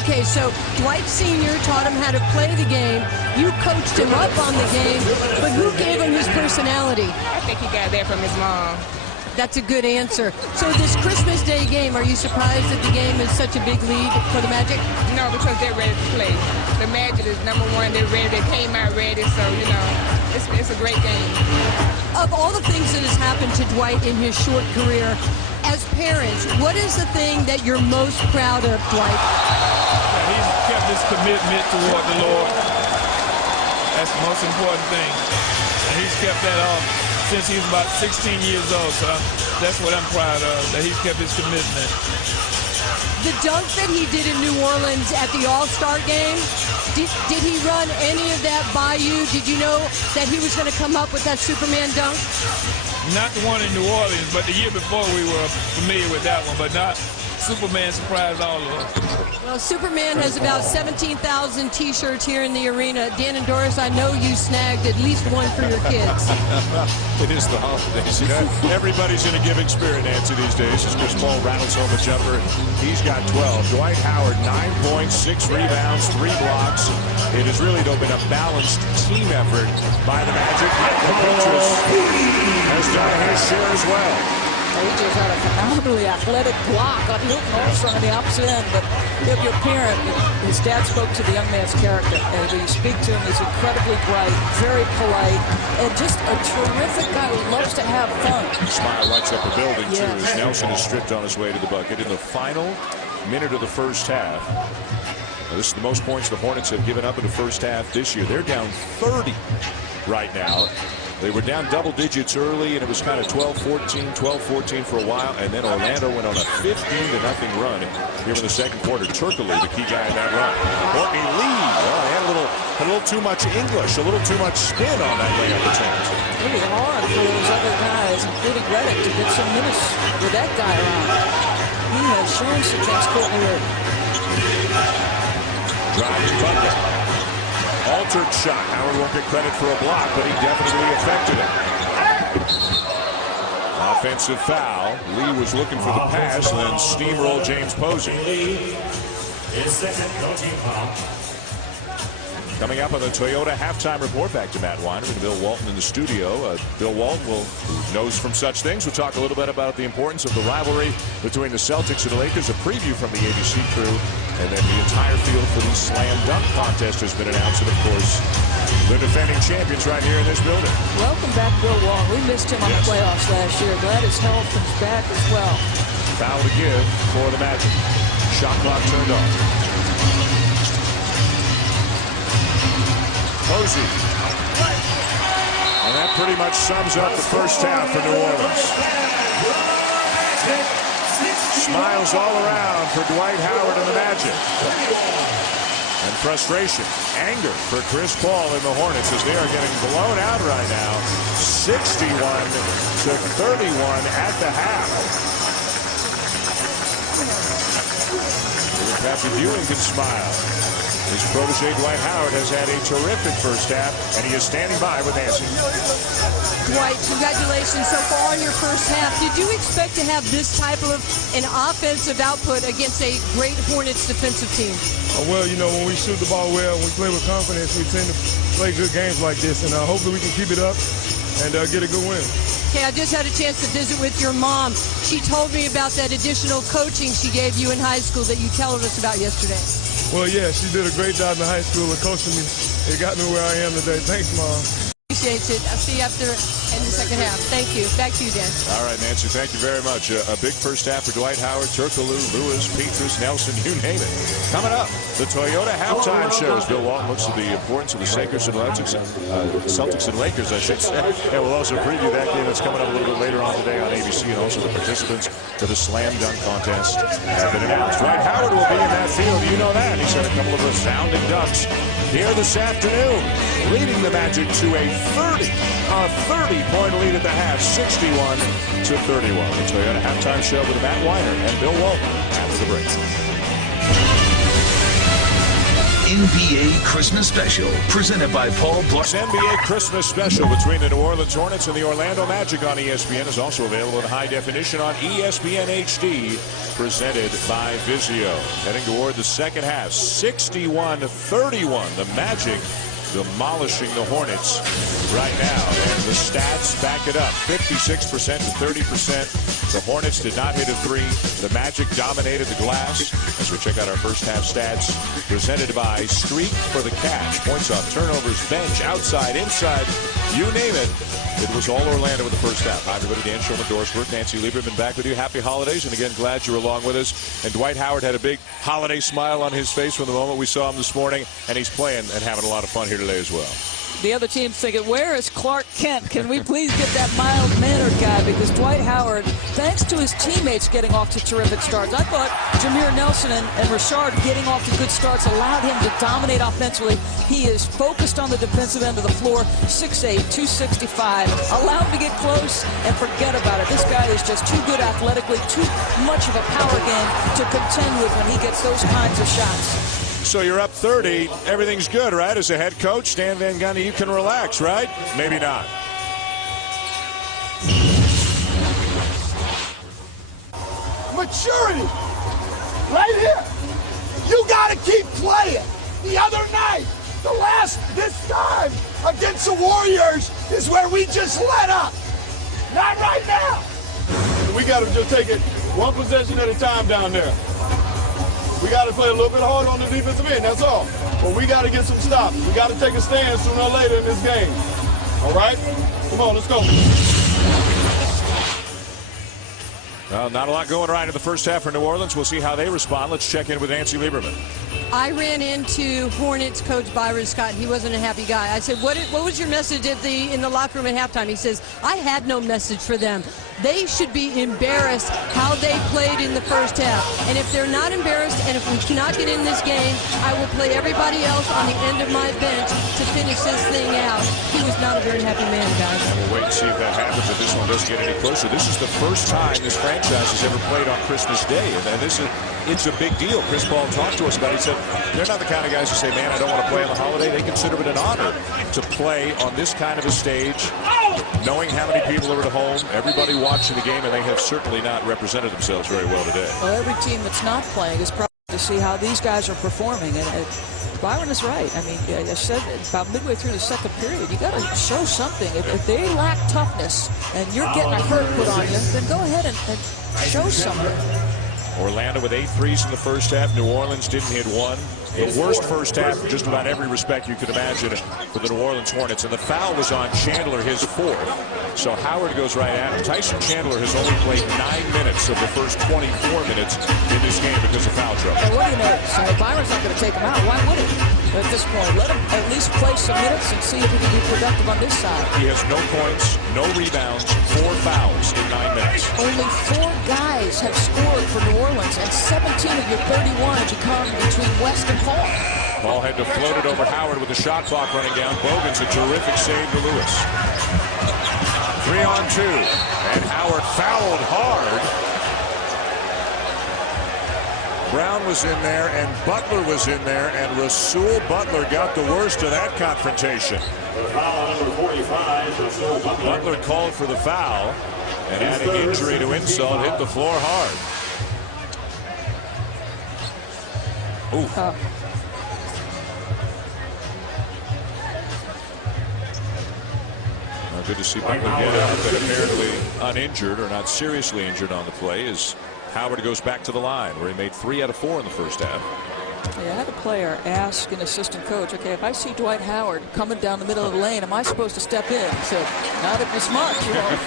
Okay, so Dwight Sr. taught him how to play the game. You coached him up on the game, but who gave him his personality? I think he got that from his mom. That's a good answer. So this Christmas Day game, are you surprised that the game is such a big lead for the Magic? No, because they're ready to play. The Magic is number one. They're ready. They came out ready, so, you know, it's a great game. Of all the things that has happened to Dwight in his short career, as parents, what is the thing that you're most proud of, Dwight? He's kept his commitment toward the Lord. That's the most important thing. And he's kept that up since he was about 16 years old. So that's what I'm proud of, that he's kept his commitment. The dunk that he did in New Orleans at the All-Star game, did he run any of that by you? Did you know that he was going to come up with that Superman dunk? Not the one in New Orleans, but the year before we were familiar with that one, but not Superman surprised all of us. Well, Superman has about 17,000 T-shirts here in the arena. Dan and Doris, I know you snagged at least one for your kids. It is the holidays. You know, everybody's in a giving spirit, Nancy, these days. As Chris Paul rattles home a jumper, he's got 12. Dwight Howard, 9 points, 6 rebounds, 3 blocks. It has really been a balanced team effort by the Magic. Demetrius has done his share as well. He just had a phenomenally athletic block on Hilton Armstrong on the opposite end. But if your parent, his dad spoke to the young man's character. And when you speak to him, he's incredibly bright, very polite, and just a terrific guy who loves to have fun. Smile lights up the building, too, as Nelson is stripped on his way to the bucket in the final minute of the first half. Now, this is the most points the Hornets have given up in the first half this year. They're down 30 right now. They were down double digits early, and it was kind of 12-14 for a while, and then Orlando went on a 15-0 run here in the second quarter. Turkoglu, the key guy in that run. Courtney Lee, well, had a little too much English, a little too much spin on that layup attempt. Really hard for those other guys, including Reddick, to get some minutes with that guy around. He has shown some things, Courtney Lee. Driving bucket. Altered shot. Howard won't get credit for a block, but he definitely affected it. Offensive foul. Lee was looking for the pass and then steamrolled James Posey. His second coaching foul. Coming up on the Toyota halftime report, back to Matt Weiner and Bill Walton in the studio. Bill Walton, who knows from such things, will talk a little bit about the importance of the rivalry between the Celtics and the Lakers, a preview from the ABC crew, and then the entire field for the slam dunk contest has been announced, and of course, the defending champions right here in this building. Welcome back, Bill Walton. We missed him on the playoffs last year. Glad his health is back as well. Foul to give for the Magic. Shot clock turned on. Posey. And that pretty much sums up the first half for New Orleans. Smiles all around for Dwight Howard and the Magic. And frustration, anger for Chris Paul and the Hornets as they are getting blown out right now. 61-31 at the half. Patrick Ewing can smile. His protege, Dwight Howard, has had a terrific first half, and he is standing by with Nancy. Dwight, congratulations so far on your first half. Did you expect to have this type of an offensive output against a great Hornets defensive team? Well, you know, when we shoot the ball well, we play with confidence, we tend to play good games like this, and hopefully we can keep it up and get a good win. Okay, I just had a chance to visit with your mom. She told me about that additional coaching she gave you in high school that you told us about yesterday. Well, yeah, she did a great job in high school of coaching me. It got me where I am today. Thanks, Mom. Appreciate it. I'll see you after in the second half. Thank you. Back to you, Dan. All right, Nancy, thank you very much. A big first half for Dwight Howard, Turkoglu, Lewis, Petrus, Nelson, you name it. Coming up, the Toyota halftime show as Bill Walton looks at the importance of the Celtics and Lakers, I should say. And we'll also preview that game that's coming up a little bit later on today on ABC, and also the participants to the slam dunk contest have been announced. Dwight Howard will be in that field. You know that. He's had a couple of resounding dunks here this afternoon, leading the Magic to a 30-point lead at the half, 61-31. The Toyota halftime show with Matt Weiner and Bill Walton after the break. NBA Christmas Special, presented by Paul Blart. NBA Christmas Special between the New Orleans Hornets and the Orlando Magic on ESPN is also available in high definition on ESPN HD, presented by Vizio. Heading toward the second half, 61-31. The Magic demolishing the Hornets right now, and the stats back it up. 56% to 30%. The Hornets did not hit a three. The Magic dominated the glass. As we check out our first half stats, presented by Streak for the Catch. Points off turnovers, bench, outside, inside, you name it. It was all Orlando with the first half. Hi, everybody. Dan Shulman, Doris Burke, Nancy Lieberman back with you. Happy holidays, and again, glad you're along with us. And Dwight Howard had a big holiday smile on his face from the moment we saw him this morning, and he's playing and having a lot of fun here today as well. The other team's thinking, where is Clark Kent? Can we please get that mild-mannered guy? Because Dwight Howard, thanks to his teammates getting off to terrific starts, I thought Jameer Nelson and Rashard getting off to good starts allowed him to dominate offensively. He is focused on the defensive end of the floor, 6'8", 265. Allow him to get close and forget about it. This guy is just too good athletically, too much of a power game to contend with when he gets those kinds of shots. So you're up 30. Everything's good, right? As a head coach, Stan Van Gundy, you can relax, right? Maybe not. Maturity. Right here. You got to keep playing. The other night, this time against the Warriors is where we just let up. Not right now. We got to just take it one possession at a time down there. We got to play a little bit harder on the defensive end, that's all. But we got to get some stops. We got to take a stand sooner or later in this game. All right? Come on, let's go. Well, not a lot going right in the first half for New Orleans. We'll see how they respond. Let's check in with Nancy Lieberman. I ran into Hornets coach Byron Scott. He wasn't a happy guy. I said, what was your message in the locker room at halftime? He says, I had no message for them. They should be embarrassed how they played in the first half. And if they're not embarrassed, and if we cannot get in this game, I will play everybody else on the end of my bench to finish this thing out. He was not a very happy man, guys. And we'll wait and see if that happens, if this one doesn't get any closer. This is the first time this franchise has ever played on Christmas Day, and it's a big deal. Chris Paul talked to us about it. He said they're not the kind of guys who say, man, I don't want to play on the holiday. They consider it an honor to play on this kind of a stage, knowing how many people are at home, everybody watching the game, and they have certainly not represented themselves very well today. Well, every team that's not playing is probably to see how these guys are performing. And Byron is right. I mean, I said about midway through the second period, you got to show something. If they lack toughness and you're getting a hurt put on you, then go ahead and show something. Orlando with 8 threes in the first half. New Orleans didn't hit one. The worst first half in just about every respect you could imagine for the New Orleans Hornets. And the foul was on Chandler, his fourth. So Howard goes right at him. Tyson Chandler has only played 9 minutes of the first 24 minutes in this game because of foul trouble. Well, what do you know? So Byron's not going to take him out. Why would he? At this point, let him at least play some minutes and see if he can be productive on this side. He has no points, no rebounds, 4 fouls in 9 minutes. Only 4 guys have scored for New Orleans, and 17 of your 31 have come between West and Paul. Paul had to float it over Howard with the shot clock running down. Bogan's a terrific save to Lewis. 3-on-2, and Howard fouled hard. Brown was in there, and Butler was in there, and Rasul Butler got the worst of that confrontation. Butler called for the foul, and adding injury to insult, hit the floor hard. Ooh. Well, good to see Butler get up and apparently uninjured or not seriously injured on the play as Howard goes back to the line where he made 3 out of 4 in the first half. Yeah, I had a player ask an assistant coach, okay, if I see Dwight Howard coming down the middle of the lane, am I supposed to step in? He said, not if you're smart, you won't.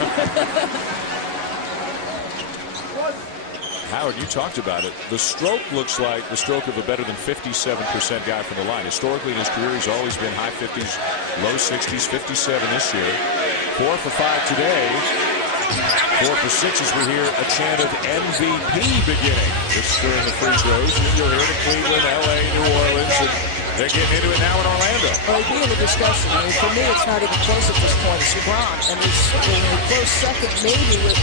Howard, you talked about it. The stroke looks like the stroke of a better than 57% guy from the line. Historically in his career, he's always been high 50s, low 60s, 57 this year. 4 for 5 today. 4 for 6 as we hear a chant of MVP beginning. It's during the free throws. You'll hear it in Cleveland, LA, New Orleans, and they're getting into it now in Orlando. Well, it'd be in the discussion. I mean, for me, it's not even close at this point. It's LeBron, and it's a close second maybe with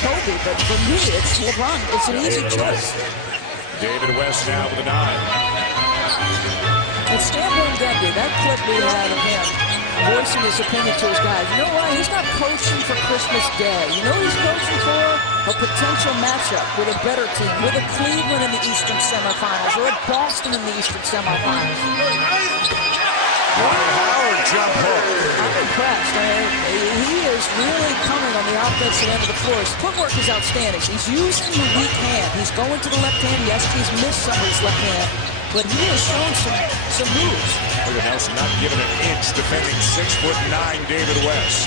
Kobe, but for me, it's LeBron. It's an easy choice. David West now with a 9. And Stan Van Gundy, that clip we had of him voicing his opinion to his guys. You know what? He's not coaching for Christmas Day. You know what he's coaching for? A potential matchup with a better team, with a Cleveland in the Eastern semifinals or a Boston in the Eastern semifinals. Dwight Howard jump hook. I'm impressed. He is really coming on the offensive end of the floor. His footwork is outstanding. He's using the weak hand. He's going to the left hand. Yes, he's missed some of his left hand, but he has shown some moves. Look at Nelson not giving an inch, defending 6'9" David West.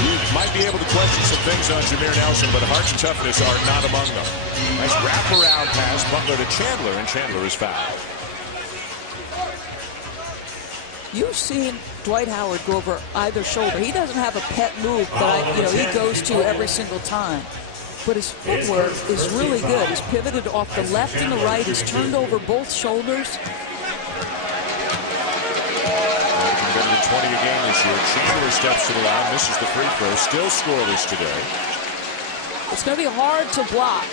You might be able to question some things on Jameer Nelson, but heart and toughness are not among them. Nice wraparound pass, Butler to Chandler, and Chandler is fouled. You've seen Dwight Howard go over either shoulder. He doesn't have a pet move that he goes to every single time. But his footwork is really good. He's pivoted off the left and the right. He's turned over both shoulders. Better than 20 a game this year. Chandler steps to the line, misses the free throw, still scoreless today. It's going to be hard to block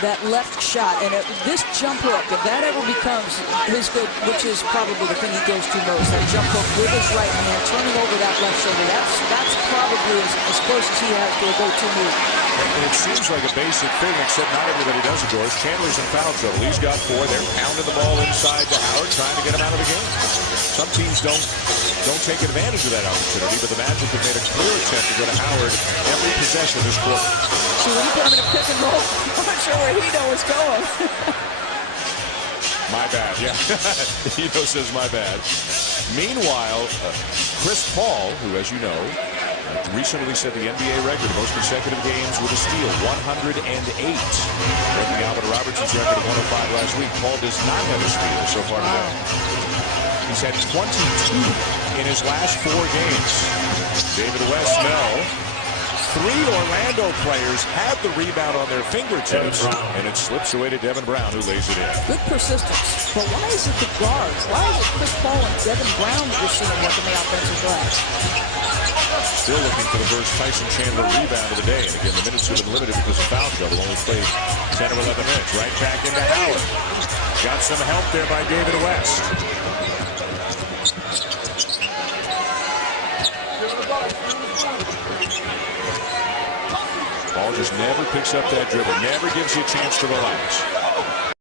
that left shot, and this jump hook, if that ever becomes his good, which is probably the thing he goes to most, that jump hook with his right hand, turning over that left shoulder, that's probably as close as he has to a go-to move. And it seems like a basic thing, except not everybody does it, George. Chandler's in foul trouble. He's got 4. They're pounding the ball inside to Howard, trying to get him out of the game. Some teams don't take advantage of that opportunity, but the Magic have made a clear attempt to go to Howard every possession this quarter. See, when you put him in a pick and roll, I'm not sure where Hito is going. My bad, yeah. Hito says my bad. Meanwhile, Chris Paul, who, as you know, recently set the NBA record, most consecutive games with a steal, 108. Breaking Alvin Robertson's record of 105 last week. Paul does not have a steal so far today. He's had 22 in his last 4 games. David West, no. 3 Orlando players had the rebound on their fingertips, and it slips away to Devin Brown, who lays it in. Good persistence. But why is it the guards? Why is it Chris Paul and Devin Brown that we're seeing work in the offensive glass? Still looking for the first Tyson Chandler rebound of the day. And again, the minutes have been limited because of foul trouble. Only played 10 or 11 minutes. Right back into Howard. Got some help there by David West. Paul just never picks up that dribble. Never gives you a chance to relax.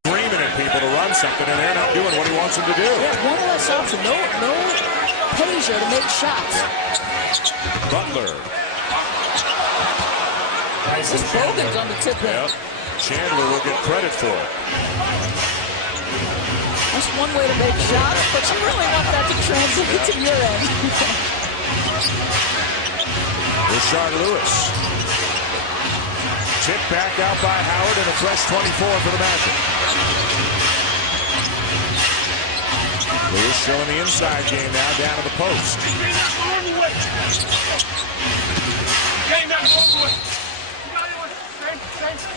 Screaming at people to run something, and they're not doing what he wants them to do. Yeah, one less option. No Peja to make shots. Butler. This Bogan's on the tip in. Yep. Chandler will get credit for it. That's one way to make shots, but you really want that to translate to your end. Rashard Lewis. Tip back out by Howard, and a fresh 24 for the Magic. Lewis showing the inside game now down to the post.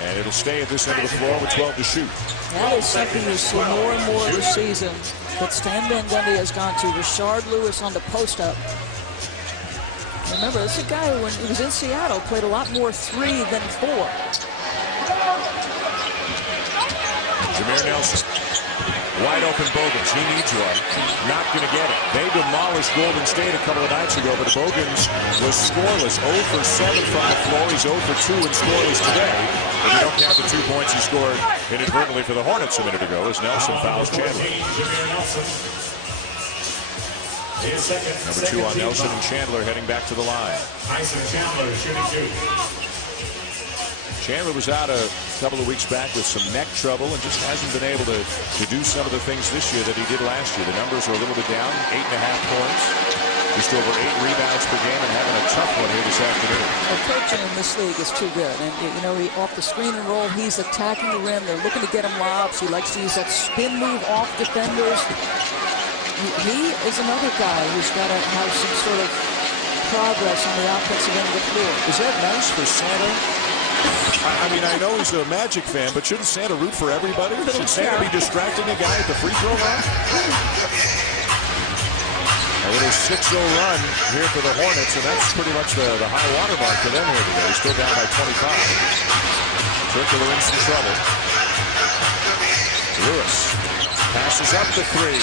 And it'll stay at this end of the floor with 12 to shoot. That is something you see more and more this season that Stan Van Gundy has gone to. Rashard Lewis on the post-up. Remember, this is a guy who, when he was in Seattle, played a lot more 3 than 4. Jameer Jameer Nelson. Wide open Bogans. He needs one. Not going to get it. They demolished Golden State a couple of nights ago, but Bogans was scoreless. 0 for 7 from the floor. He's 0 for 2 and scoreless today. If you don't count the 2 points he scored inadvertently for the Hornets a minute ago as Nelson fouls Chandler. Number 2 on Nelson and Chandler heading back to the line. Chandler was out a couple of weeks back with some neck trouble and just hasn't been able to do some of the things this year that he did last year. The numbers are a little bit down, 8.5 points, just over 8 rebounds per game, and having a tough one here this afternoon. The coaching in this league is too good, and you know, off the screen and roll, he's attacking the rim. They're looking to get him lobs. He likes to use that spin move off defenders. He is another guy who's got to have some sort of progress on the offensive end of the floor. Is that nice for Santa? I mean, I know he's a Magic fan, but shouldn't Santa root for everybody? Should Santa be distracting a guy at the free throw line? A little 6-0 run here for the Hornets, and that's pretty much the high water mark for them here today. Still down by 25. Circular in some trouble. Lewis passes up the 3.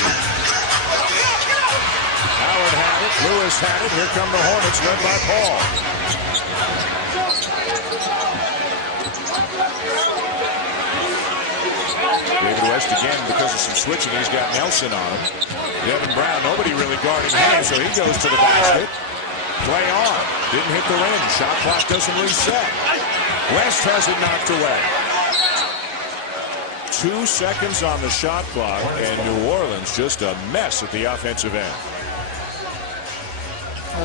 Howard had it. Lewis had it. Here come the Hornets, led by Paul. David West again, because of some switching, he's got Nelson on him. Devin Brown, nobody really guarding him, so he goes to the basket. Play on. Didn't hit the rim. Shot clock doesn't reset. West has it knocked away. 2 seconds on the shot clock, and New Orleans just a mess at the offensive end.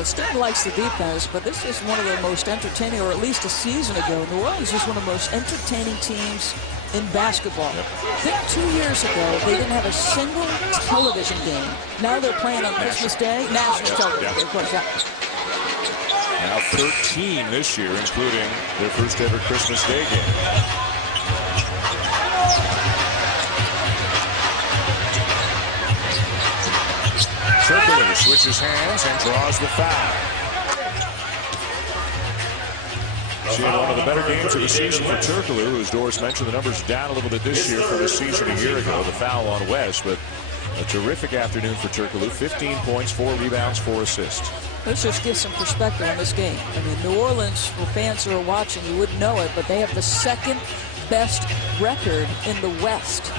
Steve likes the defense, but this is one of the most entertaining, or at least a season ago, New Orleans is one of the most entertaining teams in basketball. Yep. I think 2 years ago, they didn't have a single television game. Now they're playing on Christmas Day. National television, of course, yeah. Now 13 this year, including their first ever Christmas Day game. Circular switches hands and draws the foul. She had one of the better games of the season for Turkoglu, who, as Doris mentioned, the numbers down a little bit this year from the season a year ago. The foul on West, but a terrific afternoon for Turkoglu. 15 points, 4 rebounds, 4 assists. Let's just get some perspective on this game. I mean, New Orleans, for fans who are watching, you wouldn't know it, but they have the second best record in the West.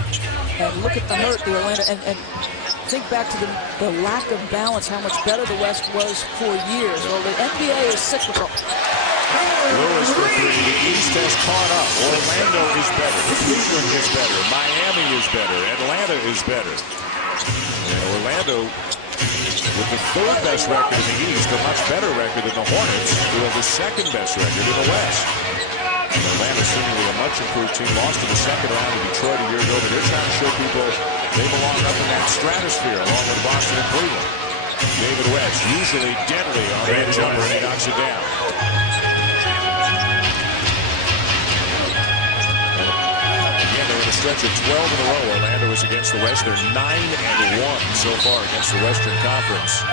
And look at the hurt, the Orlando, and think back to the lack of balance, how much better the West was for years. Well, the NBA is cyclical. Lewis for 3. The East has caught up. Orlando is better. Cleveland is better. Miami is better. Atlanta is better. And Orlando, with the 3rd best record in the East, a much better record than the Hornets, who have the 2nd best record in the West. And Atlanta seemingly a much improved team. Lost in the 2nd round to Detroit a year ago, but they're trying to show people they belong up in that stratosphere along with Boston and Cleveland. David West, usually deadly on that jumper, and he knocks it down. Stretch of 12 in a row. Orlando is against the West. They're 9-1 so far against the Western Conference.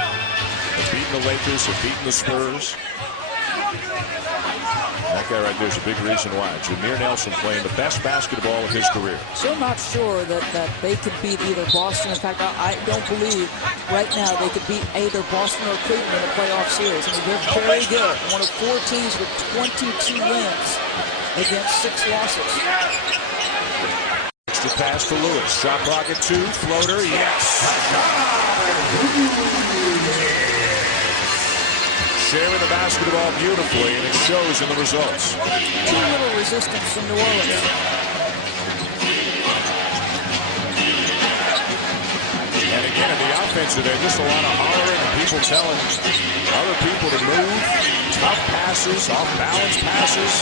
They've beaten the Lakers, have beaten the Spurs. That guy right there is a big reason why. Jameer Nelson playing the best basketball of his career. So not sure that they could beat either Boston. In fact, I don't believe right now they could beat either Boston or Cleveland in a playoff series. I mean, they're very good. One of 4 teams with 22 wins against 6 losses. The pass to Lewis. Shot clock at 2. Floater, yes. Sharing the basketball beautifully, and it shows in the results. Too little resistance from New Orleans. And again, in the offensive end, just a lot of hollering and people telling other people to move. Tough passes, off-balance passes.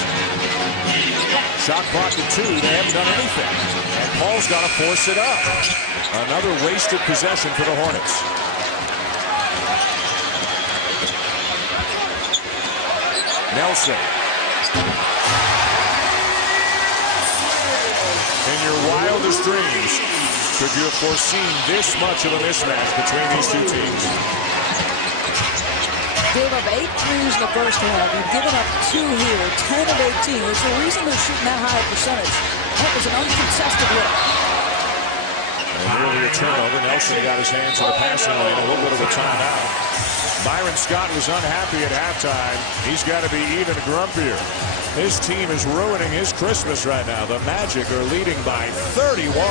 Shot clock at 2. They haven't done anything. And Paul's got to force it up. Another wasted possession for the Hornets. Nelson. In your wildest dreams, could you have foreseen this much of a mismatch between these two teams? Gave up 8 threes in the first half. You've given up 2 here, 10 of 18. There's a reason they're shooting that high a percentage. That was an uncontested look. really a turnover. Nelson got his hands in the passing lane, a little bit of a timeout. Byron Scott was unhappy at halftime. He's got to be even grumpier. His team is ruining his Christmas right now. The Magic are leading by 31.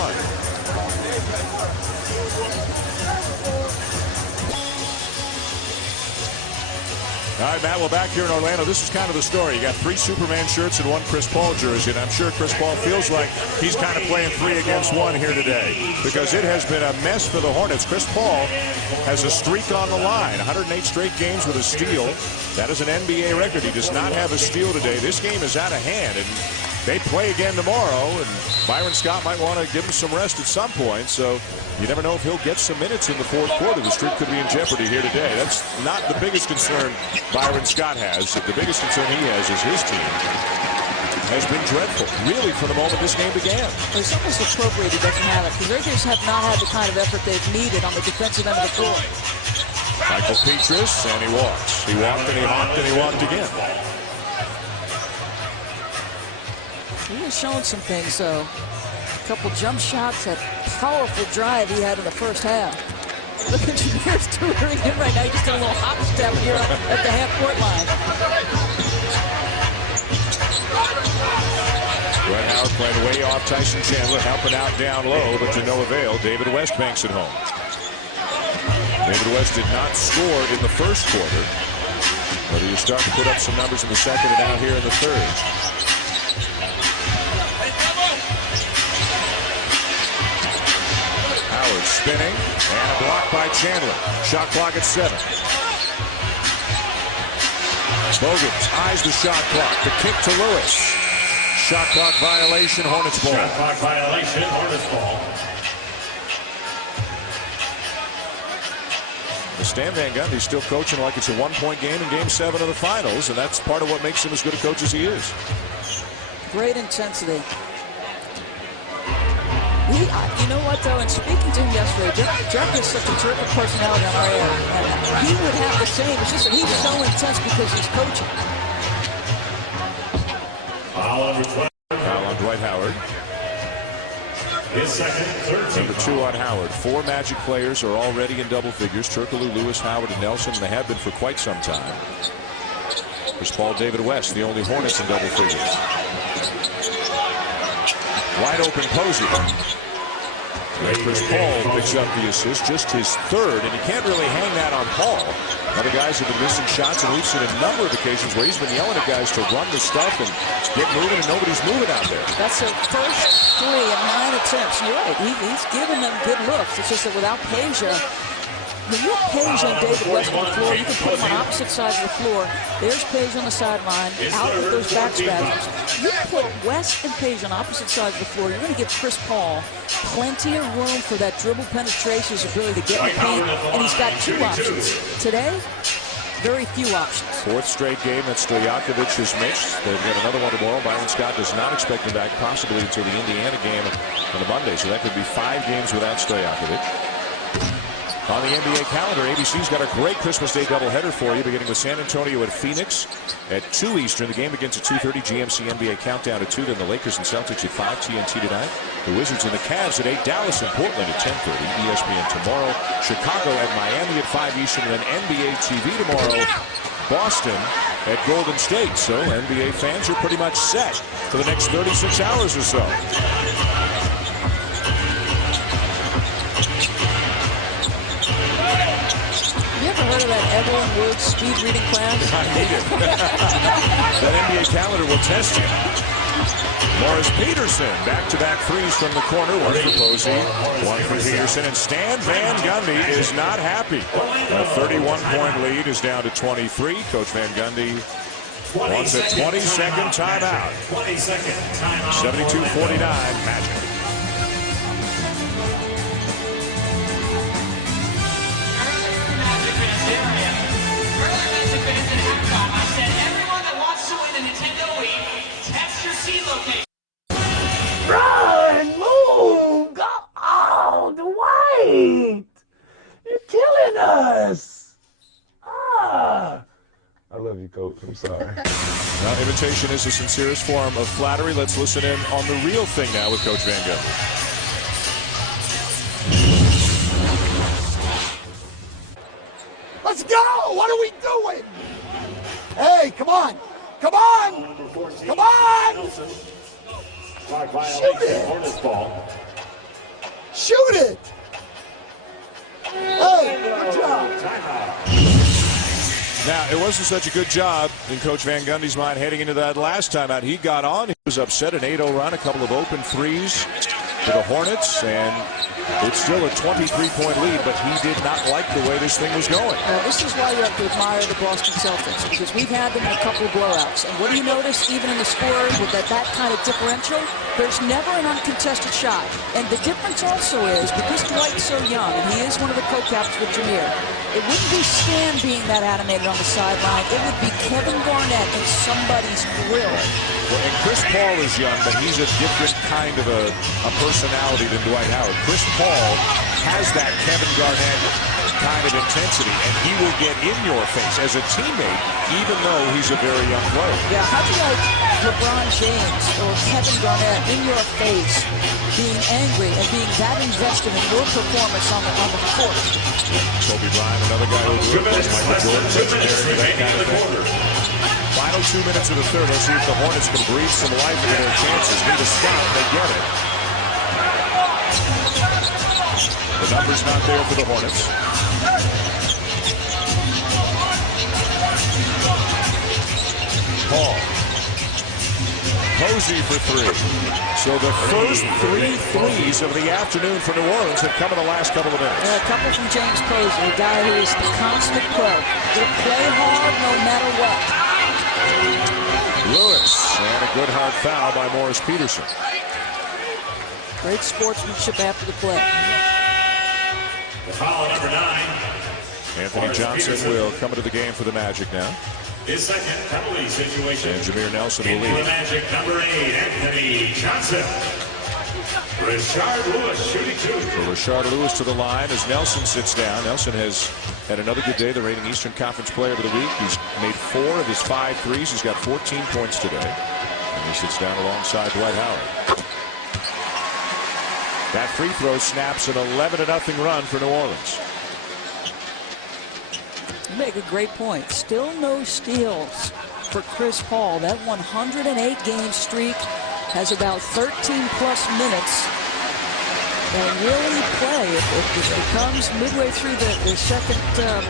All right, Matt, we're back here in Orlando. This is kind of the story. You got 3 Superman shirts and 1 Chris Paul jersey, and I'm sure Chris Paul feels like he's kind of playing 3 against 1 here today because it has been a mess for the Hornets. Chris Paul has a streak on the line, 108 straight games with a steal. That is an NBA record. He does not have a steal today. This game is out of hand, and they play again tomorrow, and Byron Scott might want to give him some rest at some point, so you never know if he'll get some minutes in the fourth quarter. The streak could be in jeopardy here today. That's not the biggest concern Byron Scott has. The biggest concern he has is his team has been dreadful, really, from the moment this game began. It's almost appropriate he doesn't have it, because their teams have not had the kind of effort they've needed on the defensive end of the floor. Michael Petras, and he walks. He walked and he hopped and he walked again. He was showing some things, though. A couple jump shots, that powerful drive he had in the first half. Look at Jameer's tutoring him right now. He just did a little hop step here at the half-court line. Dwight Howard playing way off Tyson Chandler, helping out down low, but to no avail. David West banks it home. David West did not score in the first quarter, but he was starting to put up some numbers in the second and now here in the third. Howard spinning, and a block by Chandler. Shot clock at 7. Bogans eyes the shot clock. The kick to Lewis. Shot clock violation, Hornets ball. Shot clock violation, Hornets ball. Stan Van Gundy's still coaching like it's a 1-point game in Game 7 of the Finals, and that's part of what makes him as good a coach as he is. Great intensity. You know what, though, and speaking to him yesterday, Jeff is such a terrific personality on our air. And he would have the same. It's just that he's so intense because he's coaching. Foul on Dwight Howard. His second, Number 2 on Howard. 4 Magic players are already in double figures. Turkoglu, Lewis, Howard, and Nelson, and they have been for quite some time. There's Paul David West, the only Hornets in double figures. Wide open Posey. Chris Paul picks up the assist, just his third, and you can't really hang that on Paul. Other guys have been missing shots, and we've seen a number of occasions where he's been yelling at guys to run the stuff and get moving, and nobody's moving out there. That's their first 3 in 9 attempts. You're right. He's giving them good looks. It's just that without Peja, when you have Peja and David West on the floor, you can put them on opposite sides of the floor. There's Peja on the sideline, out with those back spasms. You put West and Peja on opposite sides of the floor, you're going to give Chris Paul plenty of room for that dribble penetration, his ability to get in the paint, and he's got 2 options. Today, very few options. 4th straight game that Stojakovic has missed. They've got another one tomorrow. Byron Scott does not expect him back possibly until the Indiana game on a Monday, so that could be 5 games without Stojakovic. On the NBA calendar, ABC's got a great Christmas Day doubleheader for you, beginning with San Antonio at Phoenix at 2 Eastern. The game begins at 2:30. GMC NBA countdown at 2. Then the Lakers and Celtics at 5 TNT tonight. The Wizards and the Cavs at 8. Dallas and Portland at 10:30. ESPN tomorrow. Chicago at Miami at 5 Eastern. And then NBA TV tomorrow. Boston at Golden State. So NBA fans are pretty much set for the next 36 hours or so. Heard of that Evelyn Woods speed reading class? I need it. That NBA calendar will test you. Morris Peterson, back-to-back threes from the corner. 1 for Posey, 1 for Peterson. And Stan Van Gundy is not happy. A 31-point lead is down to 23. Coach Van Gundy wants a 20-second timeout. 72-49, Magic. Run! Move! Go! Oh, Dwight! You're killing us! Ah! I love you, Coach. I'm sorry. Well, imitation is the sincerest form of flattery. Let's listen in on the real thing now with Coach Van Gundy. Let's go! What are we doing? Hey, come on! Come on! Come on! Shoot it! Shoot it! Hey, good job. Now, it wasn't such a good job in Coach Van Gundy's mind heading into that last time out. He got on. He was upset. An 8-0 run, a couple of open threes to the Hornets, and it's still a 23-point lead, but he did not like the way this thing was going. Well, this is why you have to admire the Boston Celtics, because we've had them in a couple of blowouts. And what do you notice, even in the scoring, with that kind of differential, there's never an uncontested shot. And the difference also is, because Dwight's so young, and he is one of the co-captains with Jameer, it wouldn't be Stan being that animated on the sideline. It would be Kevin Garnett in somebody's grill. Well, and Chris Paul is young, but he's a different kind of a personality than Dwight Howard. Chris Paul has that Kevin Garnett kind of intensity, and he will get in your face as a teammate, even though he's a very young player. Yeah, how do you like LeBron James or Kevin Garnett in your face, being angry and being that invested in your performance on the court? Kobe Bryant, another guy who grew up as Michael Jordan, that kind of thing. Final 2 minutes of the third. Let's see if the Hornets can breathe some life into their chances. Need a stop. They get it. The number's not there for the Hornets. Paul. Posey for three. So the first 3 threes of the afternoon for New Orleans have come in the last couple of minutes. Yeah, a couple from James Posey, a guy who is the constant pro. He'll play hard no matter what. Lewis, and a good hard foul by Morris Peterson. Great sportsmanship after the play. The foul, number 9. Anthony Johnson will come into the game for the Magic now. His second penalty situation. And Jameer Nelson will Into lead. the Magic, number 8, Anthony Johnson. Rashard Lewis shooting 2. So Rashard Lewis to the line as Nelson sits down. Nelson has had another good day, the reigning Eastern Conference Player of the Week. He's made 4 of his 5 threes. He's got 14 points today. And he sits down alongside Dwight Howard. That free throw snaps an 11-0 run for New Orleans. You make a great point. Still no steals for Chris Paul. That 108-game streak has about 13-plus minutes. And really play if it becomes midway through the second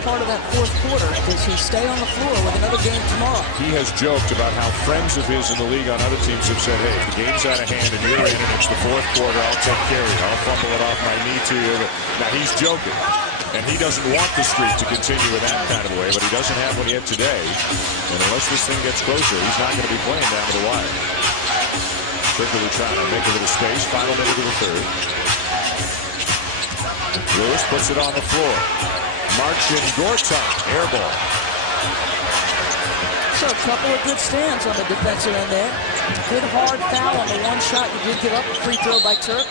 part of that fourth quarter. Does he stay on the floor with another game tomorrow? He has joked about how friends of his in the league on other teams have said, hey, if the game's out of hand and you're in and it's the fourth quarter, I'll take care of you. I'll fumble it off my knee to you. Now, he's joking. And he doesn't want the streak to continue in that kind of way, but he doesn't have one yet today. And unless this thing gets closer, he's not going to be playing down to the wire. Quickly trying to make a little space. Final minute of the third. Lewis puts it on the floor. Marcin Gortat, air ball. So a couple of good stands on the defensive end there. Good hard foul on the one shot. You did give up a free throw by Turk.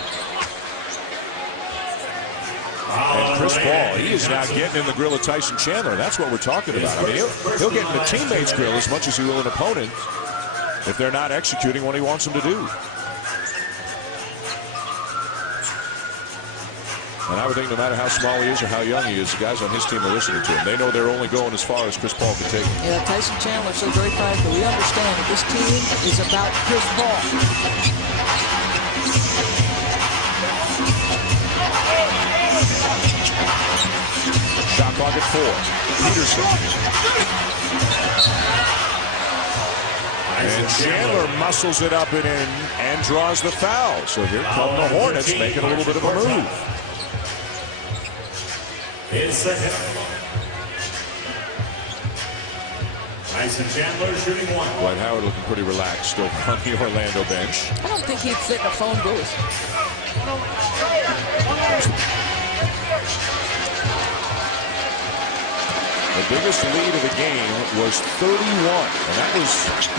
And Chris Paul, he is now getting in the grill of Tyson Chandler. That's what we're talking about. I mean, he'll get in the teammates' grill as much as he will an opponent if they're not executing what he wants them to do. And I would think no matter how small he is or how young he is, the guys on his team are listening to him. They know they're only going as far as Chris Paul can take them. Yeah, Tyson Chandler said very practical. We understand that this team is about Chris Paul. Shot clock at 4. Peterson. And Chandler muscles it up and in and draws the foul. So here come the Hornets making a little bit of a move. His second. Tyson Chandler shooting 1. Dwight Howard looking pretty relaxed still on the Orlando bench. I don't think he'd fit in a phone booth. The biggest lead of the game was 31, and that was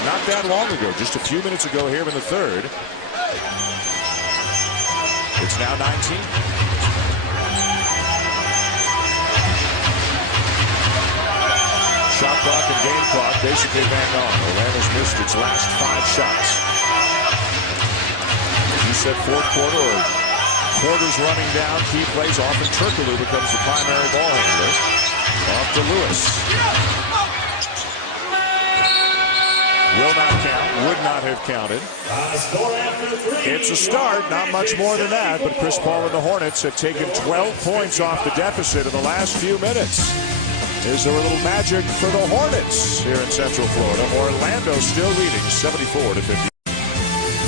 not that long ago, just a few minutes ago here in the third. It's now 19. Shot clock and game clock basically back on. Orlando's missed its last 5 shots. You said fourth quarter or Porter's running down, key plays off, and Turkoglu becomes the primary ball handler. Off to Lewis. Will not count, would not have counted. It's a start, not much more than that, but Chris Paul and the Hornets have taken 12 points off the deficit in the last few minutes. Is there a little magic for the Hornets here in Central Florida? Orlando still leading 74-50.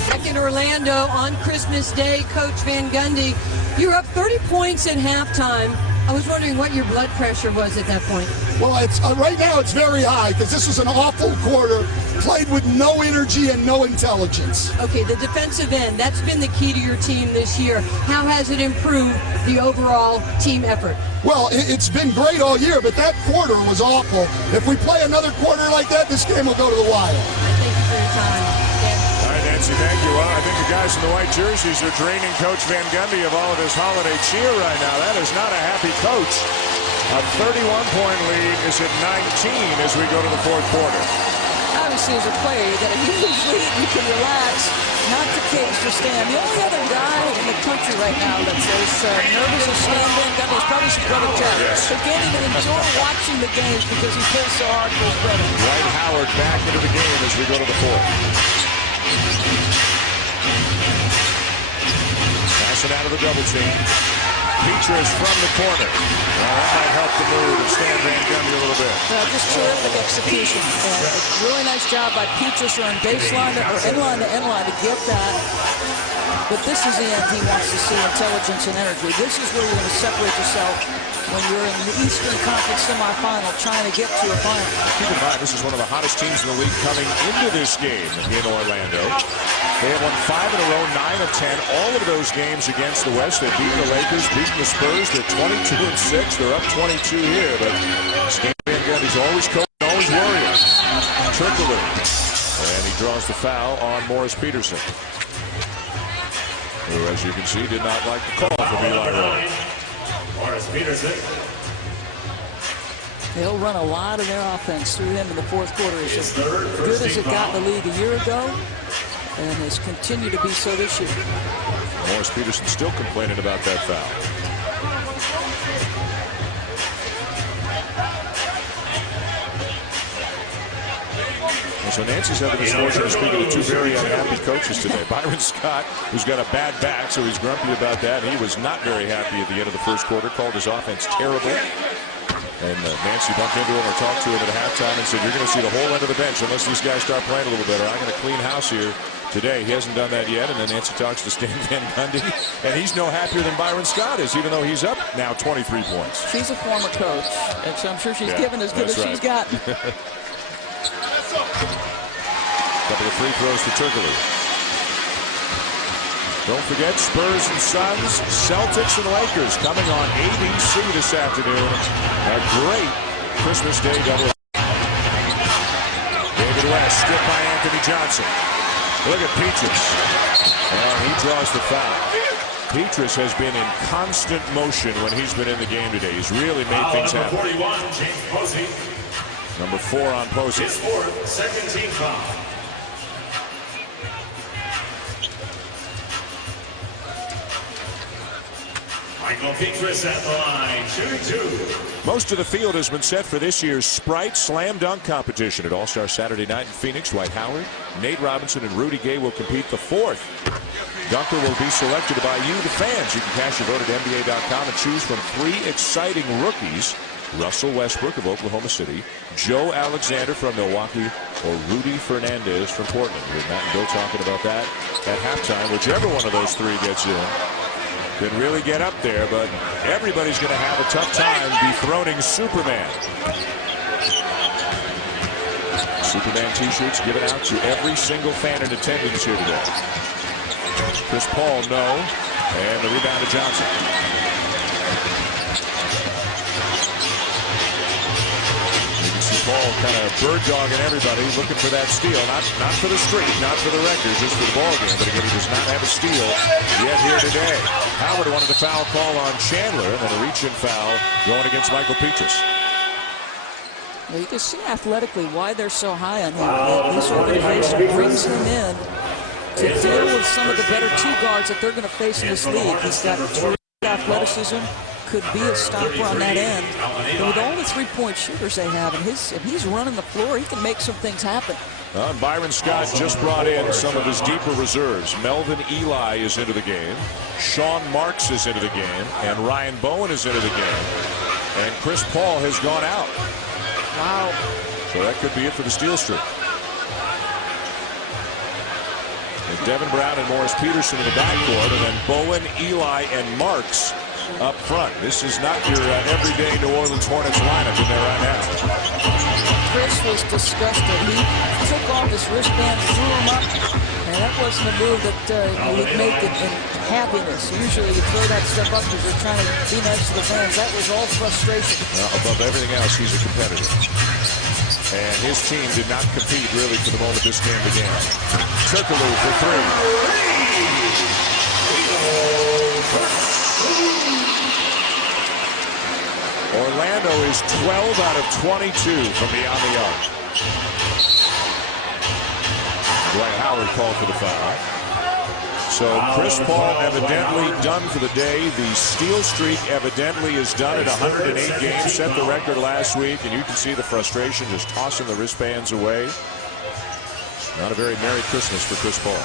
Back in Orlando on Christmas Day, Coach Van Gundy, you're up 30 points at halftime. I was wondering what your blood pressure was at that point. Well, it's right now it's very high because this was an awful quarter, played with no energy and no intelligence. Okay, the defensive end, that's been the key to your team this year. How has it improved the overall team effort? Well, it's been great all year, but that quarter was awful. If we play another quarter like that, this game will go to the wire. Thank you for your time. All right, Nancy, thank you. Well, I think the guys in the white jerseys are draining Coach Van Gundy of all of his holiday cheer right now. That is not a happy coach. A 31-point lead is at 19 as we go to the fourth quarter. Obviously, as a player, you got a huge lead. You can relax, not to cage your stand. The only other guy in the country right now that's as nervous as Stan Van Gundy is probably his brother Jeff. Yes. But can't even enjoy watching the games because he plays so hard for his brother. Dwight Howard back into the game as we go to the fourth. Pass it out of the double team. Peaches from the corner. Well, that might help the mood of Stan Van Gundy a little bit. Just terrific execution. And a really nice job by Peaches on baseline or end line to end line to get that. But this is the end he wants to see, intelligence and energy. This is where you're going to separate yourself when you're in the Eastern Conference semifinal trying to get to a final. Keep in mind, this is one of the hottest teams in the league coming into this game in Orlando. They have won 5 in a row, 9 of 10. All of those games against the West. They've beaten the Lakers, beaten the Spurs. They're 22-6. They're up 22 here, but Stan Van Gundy's always coaching, always worrying. Turkoglu, and he draws the foul on Morris Peterson, who, as you can see, did not like the call from Eli Rowe. Morris Peterson. They'll run a lot of their offense through him in the fourth quarter. It's as good as it got in the league a year ago, and has continued to be so this year. Morris Peterson still complaining about that foul. So Nancy's having this fortune of speaking to two very unhappy coaches today. Byron Scott, who's got a bad back, so he's grumpy about that. He was not very happy at the end of the first quarter, called his offense terrible. And Nancy bumped into him or talked to him at halftime and said, you're going to see the whole end of the bench unless these guys start playing a little better. I'm going to clean house here today. He hasn't done that yet. And then Nancy talks to Stan Van Gundy, and he's no happier than Byron Scott is, even though he's up now 23 points. She's a former coach, and so I'm sure she's given as good as she's gotten. Couple of free throws for Turkoglu. Don't forget, Spurs and Suns, Celtics and Lakers coming on ABC this afternoon. A great Christmas Day double. David West, skipped by Anthony Johnson. Look at Peaches. And he draws the foul. Peaches has been in constant motion when he's been in the game today. He's really made things happen. Number 41, James Posey. Number 4 on Posey. His fourth, second team foul. Michael Petrus at the line, shooting 2. Most of the field has been set for this year's Sprite Slam Dunk competition at All-Star Saturday night in Phoenix. Dwight Howard, Nate Robinson, and Rudy Gay will compete the 4th. Dunker will be selected by you, the fans. You can cast your vote at NBA.com and choose from 3 exciting rookies: Russell Westbrook of Oklahoma City, Joe Alexander from Milwaukee, or Rudy Fernandez from Portland. We heard Matt and Bill talking about that at halftime. Whichever one of those 3 gets in can really get up there, but everybody's going to have a tough time dethroning Superman. Superman t-shirts given out to every single fan in attendance here today. Chris Paul, no, and the rebound to Johnson. Paul kind of bird dogging everybody, looking for that steal. Not for the streak, not for the record, just for the ball game. But again, he does not have a steal yet here today. Howard wanted a foul call on Chandler, and then a reach-in foul going against Michael Peaches. Well, you can see athletically why they're so high on him. This organization brings him in to deal with some of the better two guards that they're going to face in this league. He's got terrific athleticism, could be a stopper on that end. But with all the three-point shooters they have, and he's running the floor, he can make some things happen. Byron Scott just brought in some of his deeper reserves. Melvin Eli is into the game. Sean Marks is into the game. And Ryan Bowen is into the game. And Chris Paul has gone out. Wow. So that could be it for the steal streak. And Devin Brown and Morris Peterson in the backcourt. And then Bowen, Eli, and Marks up front. This is not your everyday New Orleans Hornets lineup in there right now. Chris was disgusted. He took off his wristband, threw him up, and that wasn't a move that he'd make in happiness. Usually you throw that stuff up because you're trying to be nice to the fans. That was all frustration. Above everything else, he's a competitor. And his team did not compete really for the moment this game began. Turkoglu for three. Orlando is 12 out of 22 from beyond the arc. Dwight Howard called for the foul. So Chris Paul evidently done for the day. The steal streak evidently is done at 108 games. Set the record last week, and you can see the frustration just tossing the wristbands away. Not a very Merry Christmas for Chris Paul.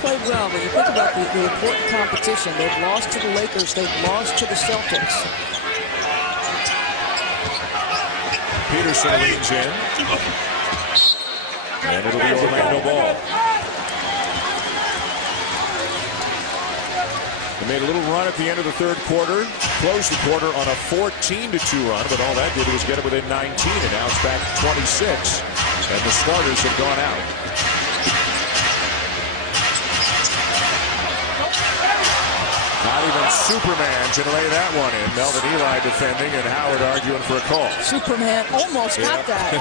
Played well, but you think about the important competition. They've lost to the Lakers. They've lost to the Celtics. Peterson leans in. And it'll be Orlando ball. They made a little run at the end of the third quarter. Closed the quarter on a 14-2 run, but all that did was get it within 19, and now it's back to 26. And the starters have gone out. Not even Superman can lay that one in. Melvin Eli defending and Howard arguing for a call. Superman almost got that.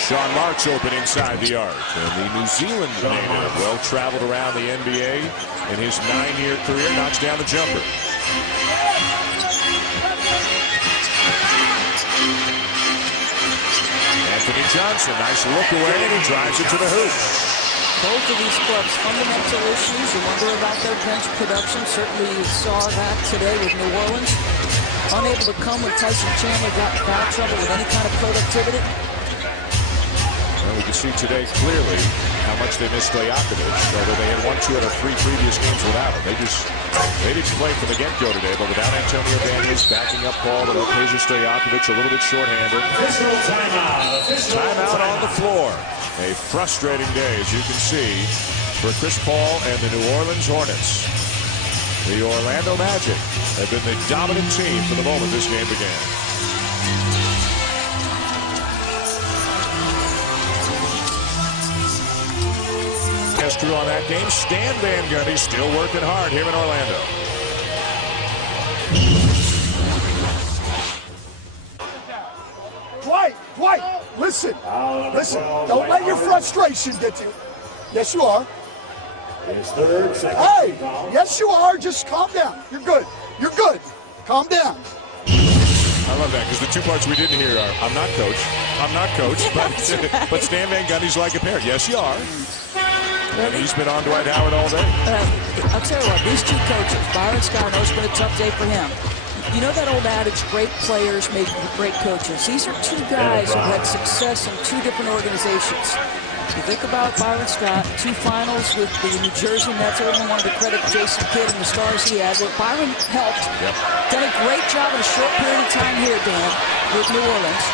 Sean Marks open inside the arc. And the New Zealand native, well traveled around the NBA in his 9-year career, knocks down the jumper. Anthony Johnson, nice look away, and he drives it to the hoop. Both of these clubs' fundamental issues. You wonder about their bench production. Certainly you saw that today with New Orleans. Unable to come when Tyson Chandler got in foul trouble with any kind of productivity. Well, we can see today clearly how much they missed Stojakovic, although they had 1, 2 out of 3 previous games without him. They didn't play from the get-go today, but without Antonio Daniels backing up Paul, without Peja Stojakovic a little bit shorthanded. Timeout on the floor. A frustrating day, as you can see, for Chris Paul and the New Orleans Hornets. The Orlando Magic have been the dominant team from the moment this game began. As through on that game, Stan Van Gundy still working hard here in Orlando. Dwight, listen. Don't let your frustration get to you. Yes, you are. Hey, yes, you are. Just calm down. You're good. Calm down. I love that, because the two parts we didn't hear are, I'm not coach, but Stan Van Gundy's like a parent. Yes, you are. And he's been on Dwight Howard all day. I'll tell you what, these two coaches, Byron Scott, I know it's been a tough day for him. You know that old adage, great players make great coaches. These are two guys who had success in two different organizations. You think about Byron Scott, 2 finals with the New Jersey Nets. Everyone wanted to credit Jason Kidd and the stars he had. Well, Byron helped. Done a great job in a short period of time here, Dan, with New Orleans.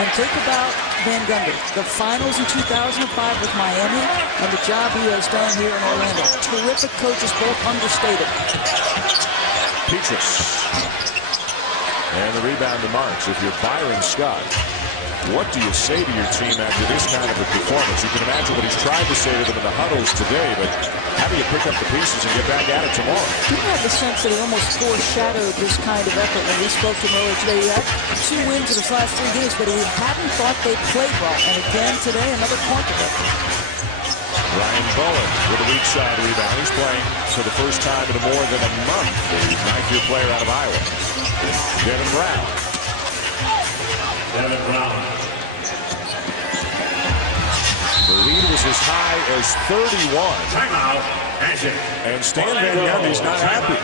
And think about Van Gundy, the finals in 2005 with Miami, and the job he has done here in Orlando. Terrific coaches, both understated. Petrus. And the rebound to Marks. If you're Byron Scott, what do you say to your team after this kind of a performance? You can imagine what he's tried to say to them in the huddles today, but how do you pick up the pieces and get back at it tomorrow? You have the sense that he almost foreshadowed this kind of effort when we spoke to him earlier today. He had 2 wins in his last 3 games, but he hadn't thought they'd played well. And again today, another point of it. Ryan Bowen with a weak side rebound. He's playing for the first time in more than a month. The 9th-year player out of Iowa. Devin Brown. Devin Brown. The lead was as high as 31. Timeout, Magic. And Stan Van Gundy's not happy.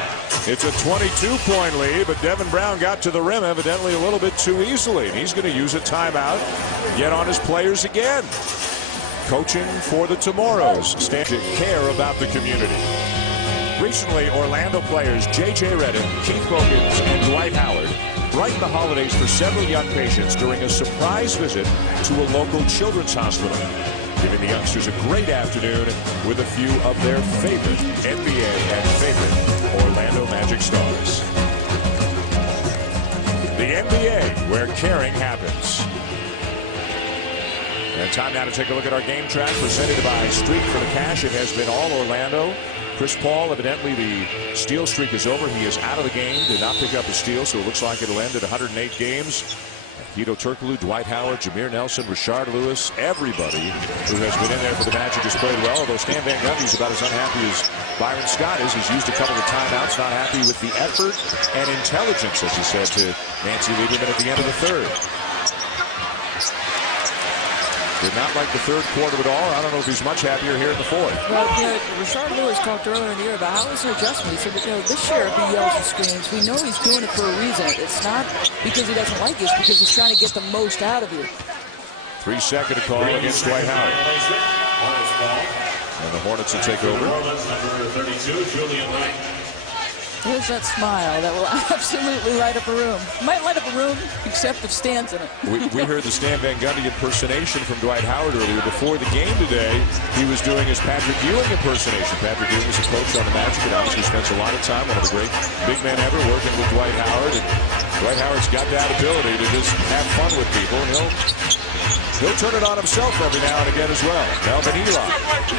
It's a 22-point lead, but Devin Brown got to the rim evidently a little bit too easily, and he's going to use a timeout, get on his players again. Coaching for the tomorrows. Stan care about the community. Recently, Orlando players J.J. Redick, Keith Bogans, and Dwight Howard brightened the holidays for several young patients during a surprise visit to a local children's hospital, giving the youngsters a great afternoon with a few of their favorite NBA and favorite Orlando Magic stars. The NBA, where caring happens. And time now to take a look at our game track presented by Streak for the Cash. It has been all Orlando. Chris Paul, evidently the steal streak is over. He is out of the game, did not pick up a steal, so it looks like it'll end at 108 games. Guido Turkoglu, Dwight Howard, Jameer Nelson, Rashard Lewis, everybody who has been in there for the Magic has played well, although Stan Van Gundy's about as unhappy as Byron Scott is. He's used a couple of timeouts, not happy with the effort and intelligence, as he said to Nancy Lieberman at the end of the third. Did not like the third quarter at all. I don't know if he's much happier here in the fourth. Well, you know, Rashard Lewis talked earlier in the year about how it's an adjustment. He said, you know, this year if he yells and screams, we know he's doing it for a reason. It's not because he doesn't like you, it's because he's trying to get the most out of you. 3-second call against Dwight Howard. And the Hornets will take over. Number 32, Julian Wright. There's that smile that will absolutely light up a room. Might light up a room, except if Stan's in it. We heard the Stan Van Gundy impersonation from Dwight Howard earlier. Before the game today, he was doing his Patrick Ewing impersonation. Patrick Ewing is a coach on the Magic and obviously spends a lot of time, one of the great big men ever, working with Dwight Howard. And Dwight Howard's got that ability to just have fun with people, and he'll turn it on himself every now and again as well. Melvin Eli.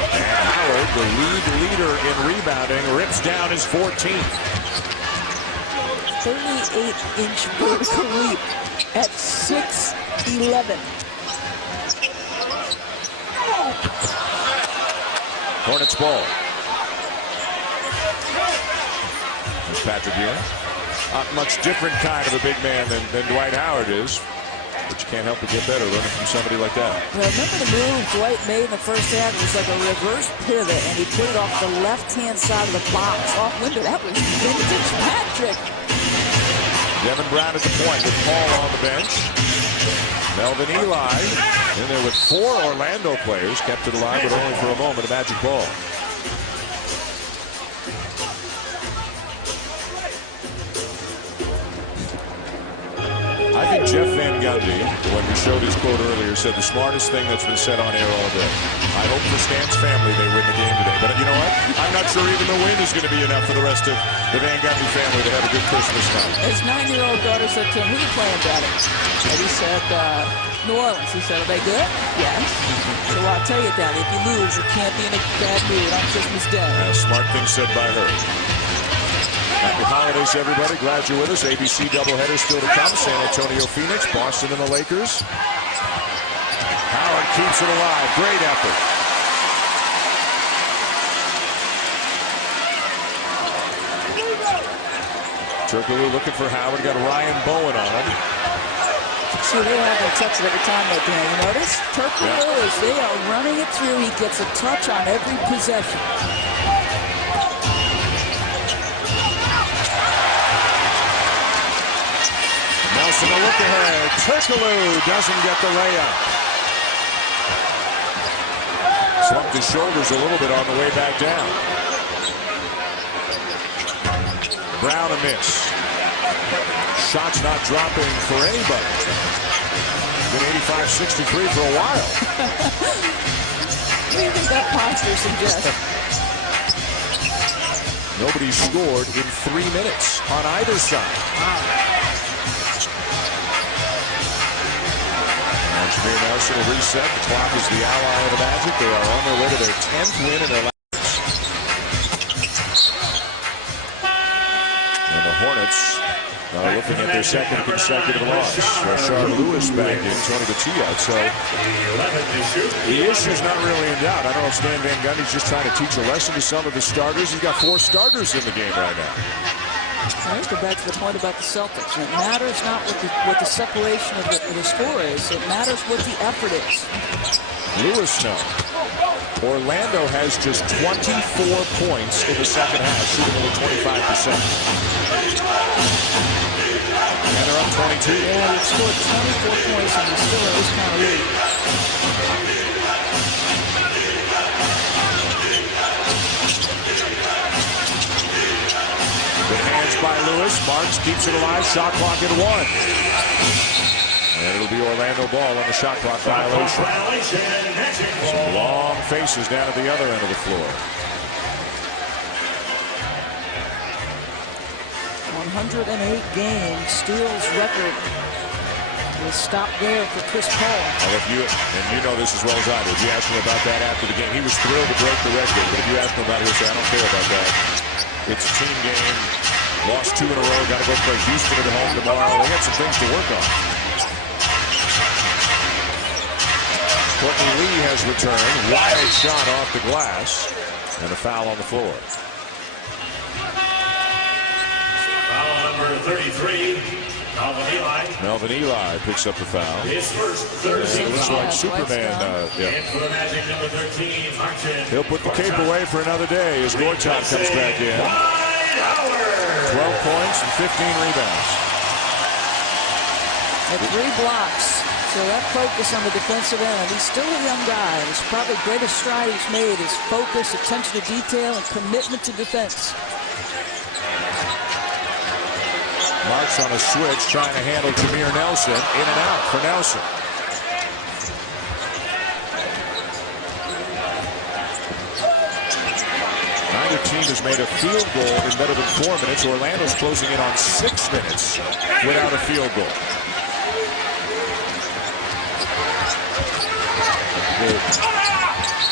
And Howard, the league leader in rebounding, rips down his 14th. 38-inch vertical leap at 6'11". Hornets ball. There's Patrick Ewing. Much different kind of a big man than Dwight Howard is. But you can't help but get better learning from somebody like that. Well, remember the move Dwight made in the first half? It was like a reverse pivot, and he put it off the left-hand side of the box, off window. That was vintage Patrick. Devin Brown at the point with Paul on the bench. Melvin Eli in there with 4 Orlando players. Kept it alive, but only for a moment. A magic ball. I think Jeff Van Gundy, when we showed his quote earlier, said the smartest thing that's been said on air all day. I hope for Stan's family they win the game today. But you know what? I'm not sure even the win is going to be enough for the rest of the Van Gundy family to have a good Christmas night. His 9-year-old daughter said to him, who are you playing, Daddy? And he said, New Orleans. He said, are they good? Yes. So I'll tell you, Daddy, if you lose, you can't be in a bad mood on Christmas Day. Smart thing said by her. Happy holidays, everybody. Glad you're with us. ABC doubleheader still to come. San Antonio, Phoenix, Boston, and the Lakers. Howard keeps it alive. Great effort. Turkoglu looking for Howard. Got Ryan Bowen on him. See, they have a touch every time they can. You notice? Turkoglu, as they are running it through, he gets a touch on every possession. Nelson a look ahead. Turkoglu doesn't get the layup. Slumped his shoulders a little bit on the way back down. Brown a miss. Shots not dropping for anybody. Been 85-63 for a while. What do you think that posture suggests? Nobody scored in 3 minutes on either side. Jameer Nelson will reset. The clock is the ally of the Magic. They are on their way to their 10th win in their lives. And the Hornets are looking at their second consecutive loss. Rashard Lewis back in, Tony Batilla. So the issue's not really in doubt. I don't know if Stan Van Gundy's just trying to teach a lesson to some of his starters. He's got 4 starters in the game right now. Let's go back to the point about the Celtics. It matters not what the separation of the score is. It matters what the effort is. Lewis now. Orlando has just 24 points in the second half, shooting over 25%. And they're up 22. Yeah, you've scored 24 points and you're still in this kind of lead. Good hands by Lewis. Marks keeps it alive. Shot clock at 1. And it'll be Orlando ball on the shot clock violation. Some long faces down at the other end of the floor. 108 games, steals record will stop there for Chris Paul. Well, and you know this as well as I do. If you ask him about that after the game, he was thrilled to break the record. But if you ask him about it, he'll say, I don't care about that. It's a team game. Lost 2 in a row. Got to go play Houston at home tomorrow. They got some things to work on. Courtney Lee has returned. Wild shot off the glass. And a foul on the floor. Foul number 33, Melvin Eli. Melvin Eli picks up the foul. His first It looks like Superman. And for the Magic, number 13, Martin. He'll put the cape away for another day as Gortat comes back in. 12 points and 15 rebounds. At 3 blocks. So that focus on the defensive end. He's still a young guy. It's probably the greatest stride he's made is focus, attention to detail, and commitment to defense. Marks on a switch, trying to handle Jameer Nelson. In and out for Nelson. Neither team has made a field goal in better than 4 minutes. Orlando's closing in on 6 minutes without a field goal.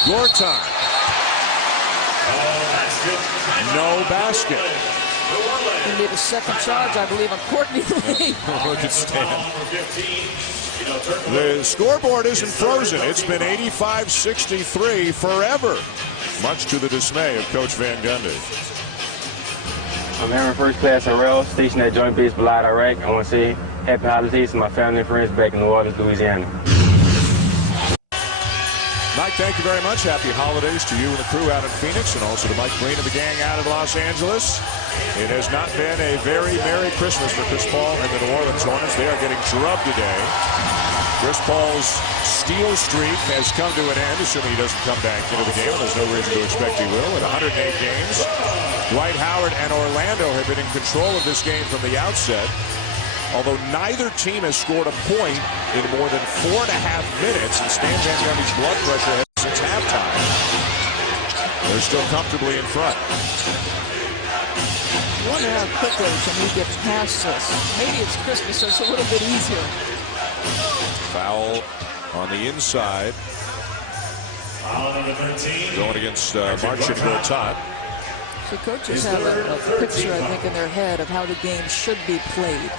Gortat. No basket. He made a second charge, I believe, on Courtney Lee. Look at Stan. The scoreboard isn't frozen. It's been 85-63 forever, much to the dismay of Coach Van Gundy. I'm here in first class in rail, stationed at Joint Base Balad, Iraq. I want to say happy holidays to my family and friends back in New Orleans, Louisiana. Mike, thank you very much. Happy holidays to you and the crew out in Phoenix, and also to Mike Green and the gang out of Los Angeles. It has not been a very Merry Christmas for Chris Paul and the New Orleans Hornets. They are getting drubbed today. Chris Paul's steal streak has come to an end, assuming he doesn't come back into the game. There's no reason to expect he will. In 108 games, Dwight Howard and Orlando have been in control of this game from the outset. Although neither team has scored a point in more than 4.5 minutes, and Stan Van Gundy's blood pressure has since halftime. They're still comfortably in front. I wonder how quickly can we get past this. Maybe it's Christmas, so it's a little bit easier. Foul on the inside. Foul number 13. Going against Marcin Gortat. So coaches have a picture, I think, in their head of how the game should be played.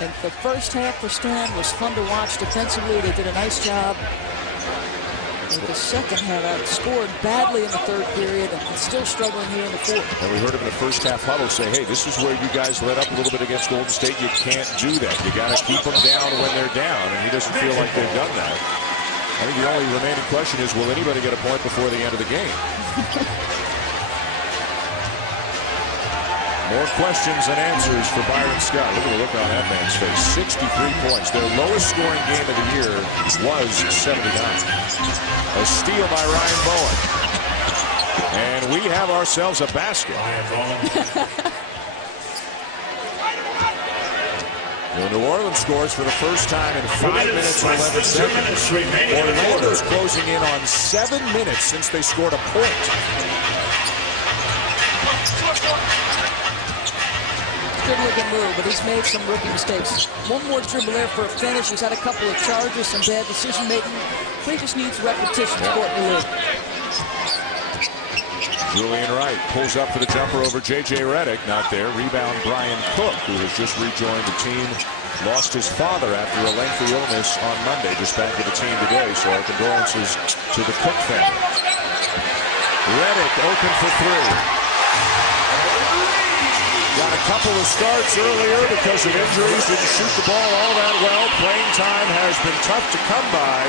And the first half for Stan was fun to watch defensively. They did a nice job. And the second half scored badly in the third period and still struggling here in the fourth. And we heard him in the first half huddle say, hey, this is where you guys let up a little bit against Golden State. You can't do that. You got to keep them down when they're down. And he doesn't feel like they've done that. I think the only remaining question is, will anybody get a point before the end of the game? More questions than answers for Byron Scott. Look at the look on that man's face. 63 points. Their lowest scoring game of the year was 79. A steal by Ryan Bowen. And we have ourselves a basket. Well, New Orleans scores for the first time in 5 minutes and 11 seconds. Orlando's closing in on 7 minutes since they scored a point. Good looking move, but he's made some rookie mistakes. One more dribble there for a finish. He's had a couple of charges, some bad decision making. He just needs repetition. Courtney Lee. Julian Wright pulls up for the jumper over J.J. Redick. Not there. Rebound Brian Cook, who has just rejoined the team. Lost his father after a lengthy illness on Monday. Just back to the team today, so our condolences to the Cook family. Redick open for 3. Got a couple of starts earlier because of injuries. Didn't shoot the ball all that well. Playing time has been tough to come by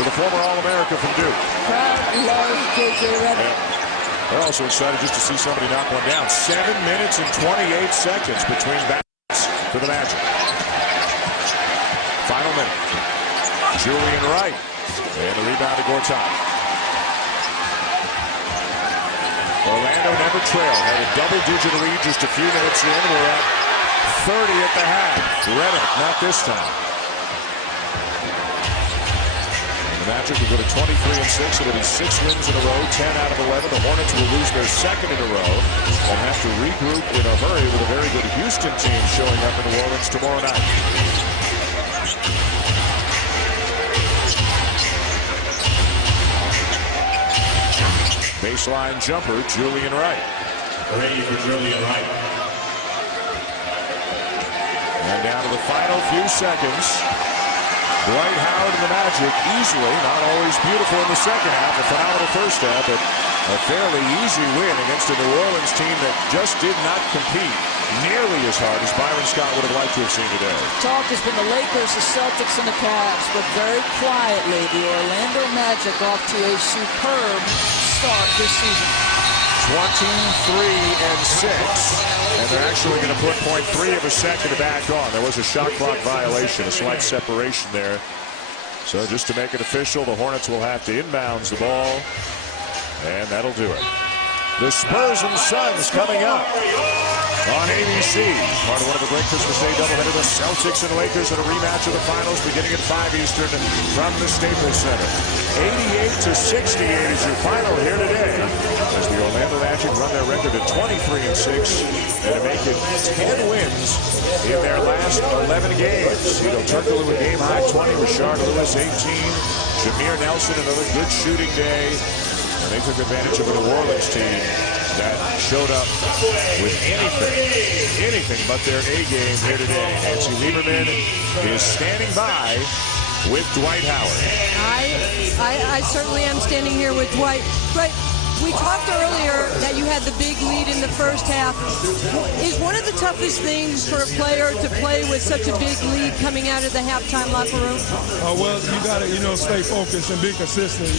for the former All-America from Duke. Crowd loves J.J. Redick. They're also excited just to see somebody knock one down. 7 minutes and 28 seconds between bats for the Magic. Final minute. Julian Wright. And a rebound to Gortat. Orlando never trailed. Had a double-digit lead just a few minutes in. We're at 30 at the half. Redick, not this time. The Magic will go to 23-6. It'll be 6 wins in a row, 10 out of 11. The Hornets will lose their second in a row and have to regroup in a hurry with a very good Houston team showing up in New Orleans tomorrow night. Baseline jumper, Julian Wright. Ready for Julian Wright. And down to the final few seconds. Dwight Howard and the Magic easily, not always beautiful in the second half, a phenomenal first half, but a fairly easy win against a New Orleans team that just did not compete nearly as hard as Byron Scott would have liked to have seen today. Talk has been the Lakers, the Celtics, and the Cavs, but very quietly, the Orlando Magic off to a superb start this season. 23-6, and they're actually going to put 0.3 of a second back on. There was a shot clock violation, a slight separation there. So just to make it official, the Hornets will have to inbounds the ball, and that'll do it. The Spurs and Suns coming up on ABC. Part of one of a great Christmas Day doubleheader. The Celtics and Lakers in a rematch of the finals beginning at 5 Eastern from the Staples Center. 88-68 is your final here today as the Orlando Magic run their record at 23-6 and to make it 10 wins in their last 11 games. Hedo Turkoglu with game high 20, Rashard Lewis 18, Jameer Nelson another good shooting day. And they took advantage of a New Orleans team that showed up with anything but their A game here today. Nancy Lieberman is standing by with Dwight Howard. I certainly am standing here with Dwight. But we talked earlier that you had the big lead in the first half. Is one of the toughest things for a player to play with such a big lead coming out of the halftime locker room? Well, you got to, stay focused and be consistent,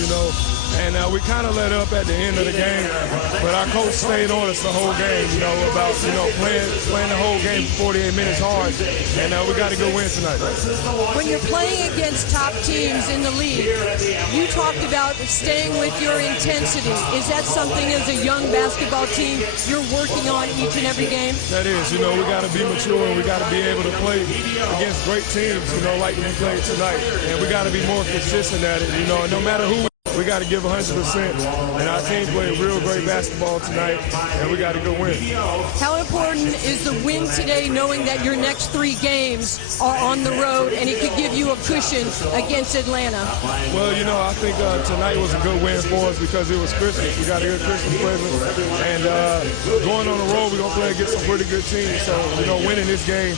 And we kind of let up at the end of the game, but our coach stayed on us the whole game, about, playing the whole game for 48 minutes hard, and we got to go win tonight. When you're playing against top teams in the league, you talked about staying with your intensity. Is that something as a young basketball team you're working on each and every game? That is, we got to be mature and we got to be able to play against great teams, like we played tonight, and we got to be more consistent at it, and no matter who. We got to give 100%, and our team played real great basketball tonight, and we got to go win. How important is the win today, knowing that your next 3 games are on the road, and it could give you a cushion against Atlanta? Well, I think tonight was a good win for us because it was Christmas. We got a good Christmas present, and going on the road, we're going to play against some pretty good teams. So, winning this game,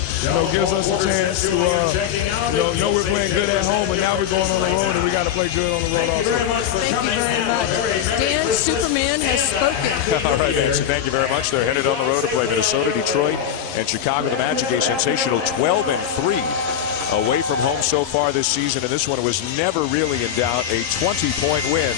gives us a chance to, we're playing good at home, but now we're going on the road, and we got to play good on the road also. Thank you very much. Dan, Superman has spoken. All right, Nancy, thank you very much. They're headed on the road to play Minnesota, Detroit, and Chicago. The Magic, a sensational 12-3 away from home so far this season, and this one was never really in doubt. A 20-point win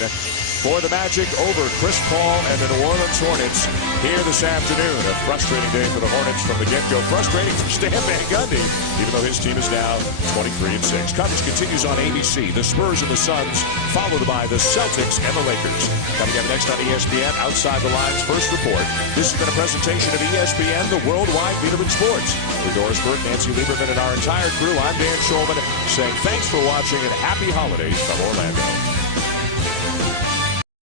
for the Magic over Chris Paul and the New Orleans Hornets here this afternoon. A frustrating day for the Hornets from the get-go. Frustrating for Stan Van Gundy, even though his team is now 23-6. Coverage continues on ABC. The Spurs and the Suns, followed by the Celtics and the Lakers. Coming up next on ESPN, Outside the Lines First Report. This has been a presentation of ESPN, the worldwide leader in sports. With Doris Burke, Nancy Lieberman, and our entire crew, I'm Dan Schulman, saying thanks for watching and happy holidays from Orlando.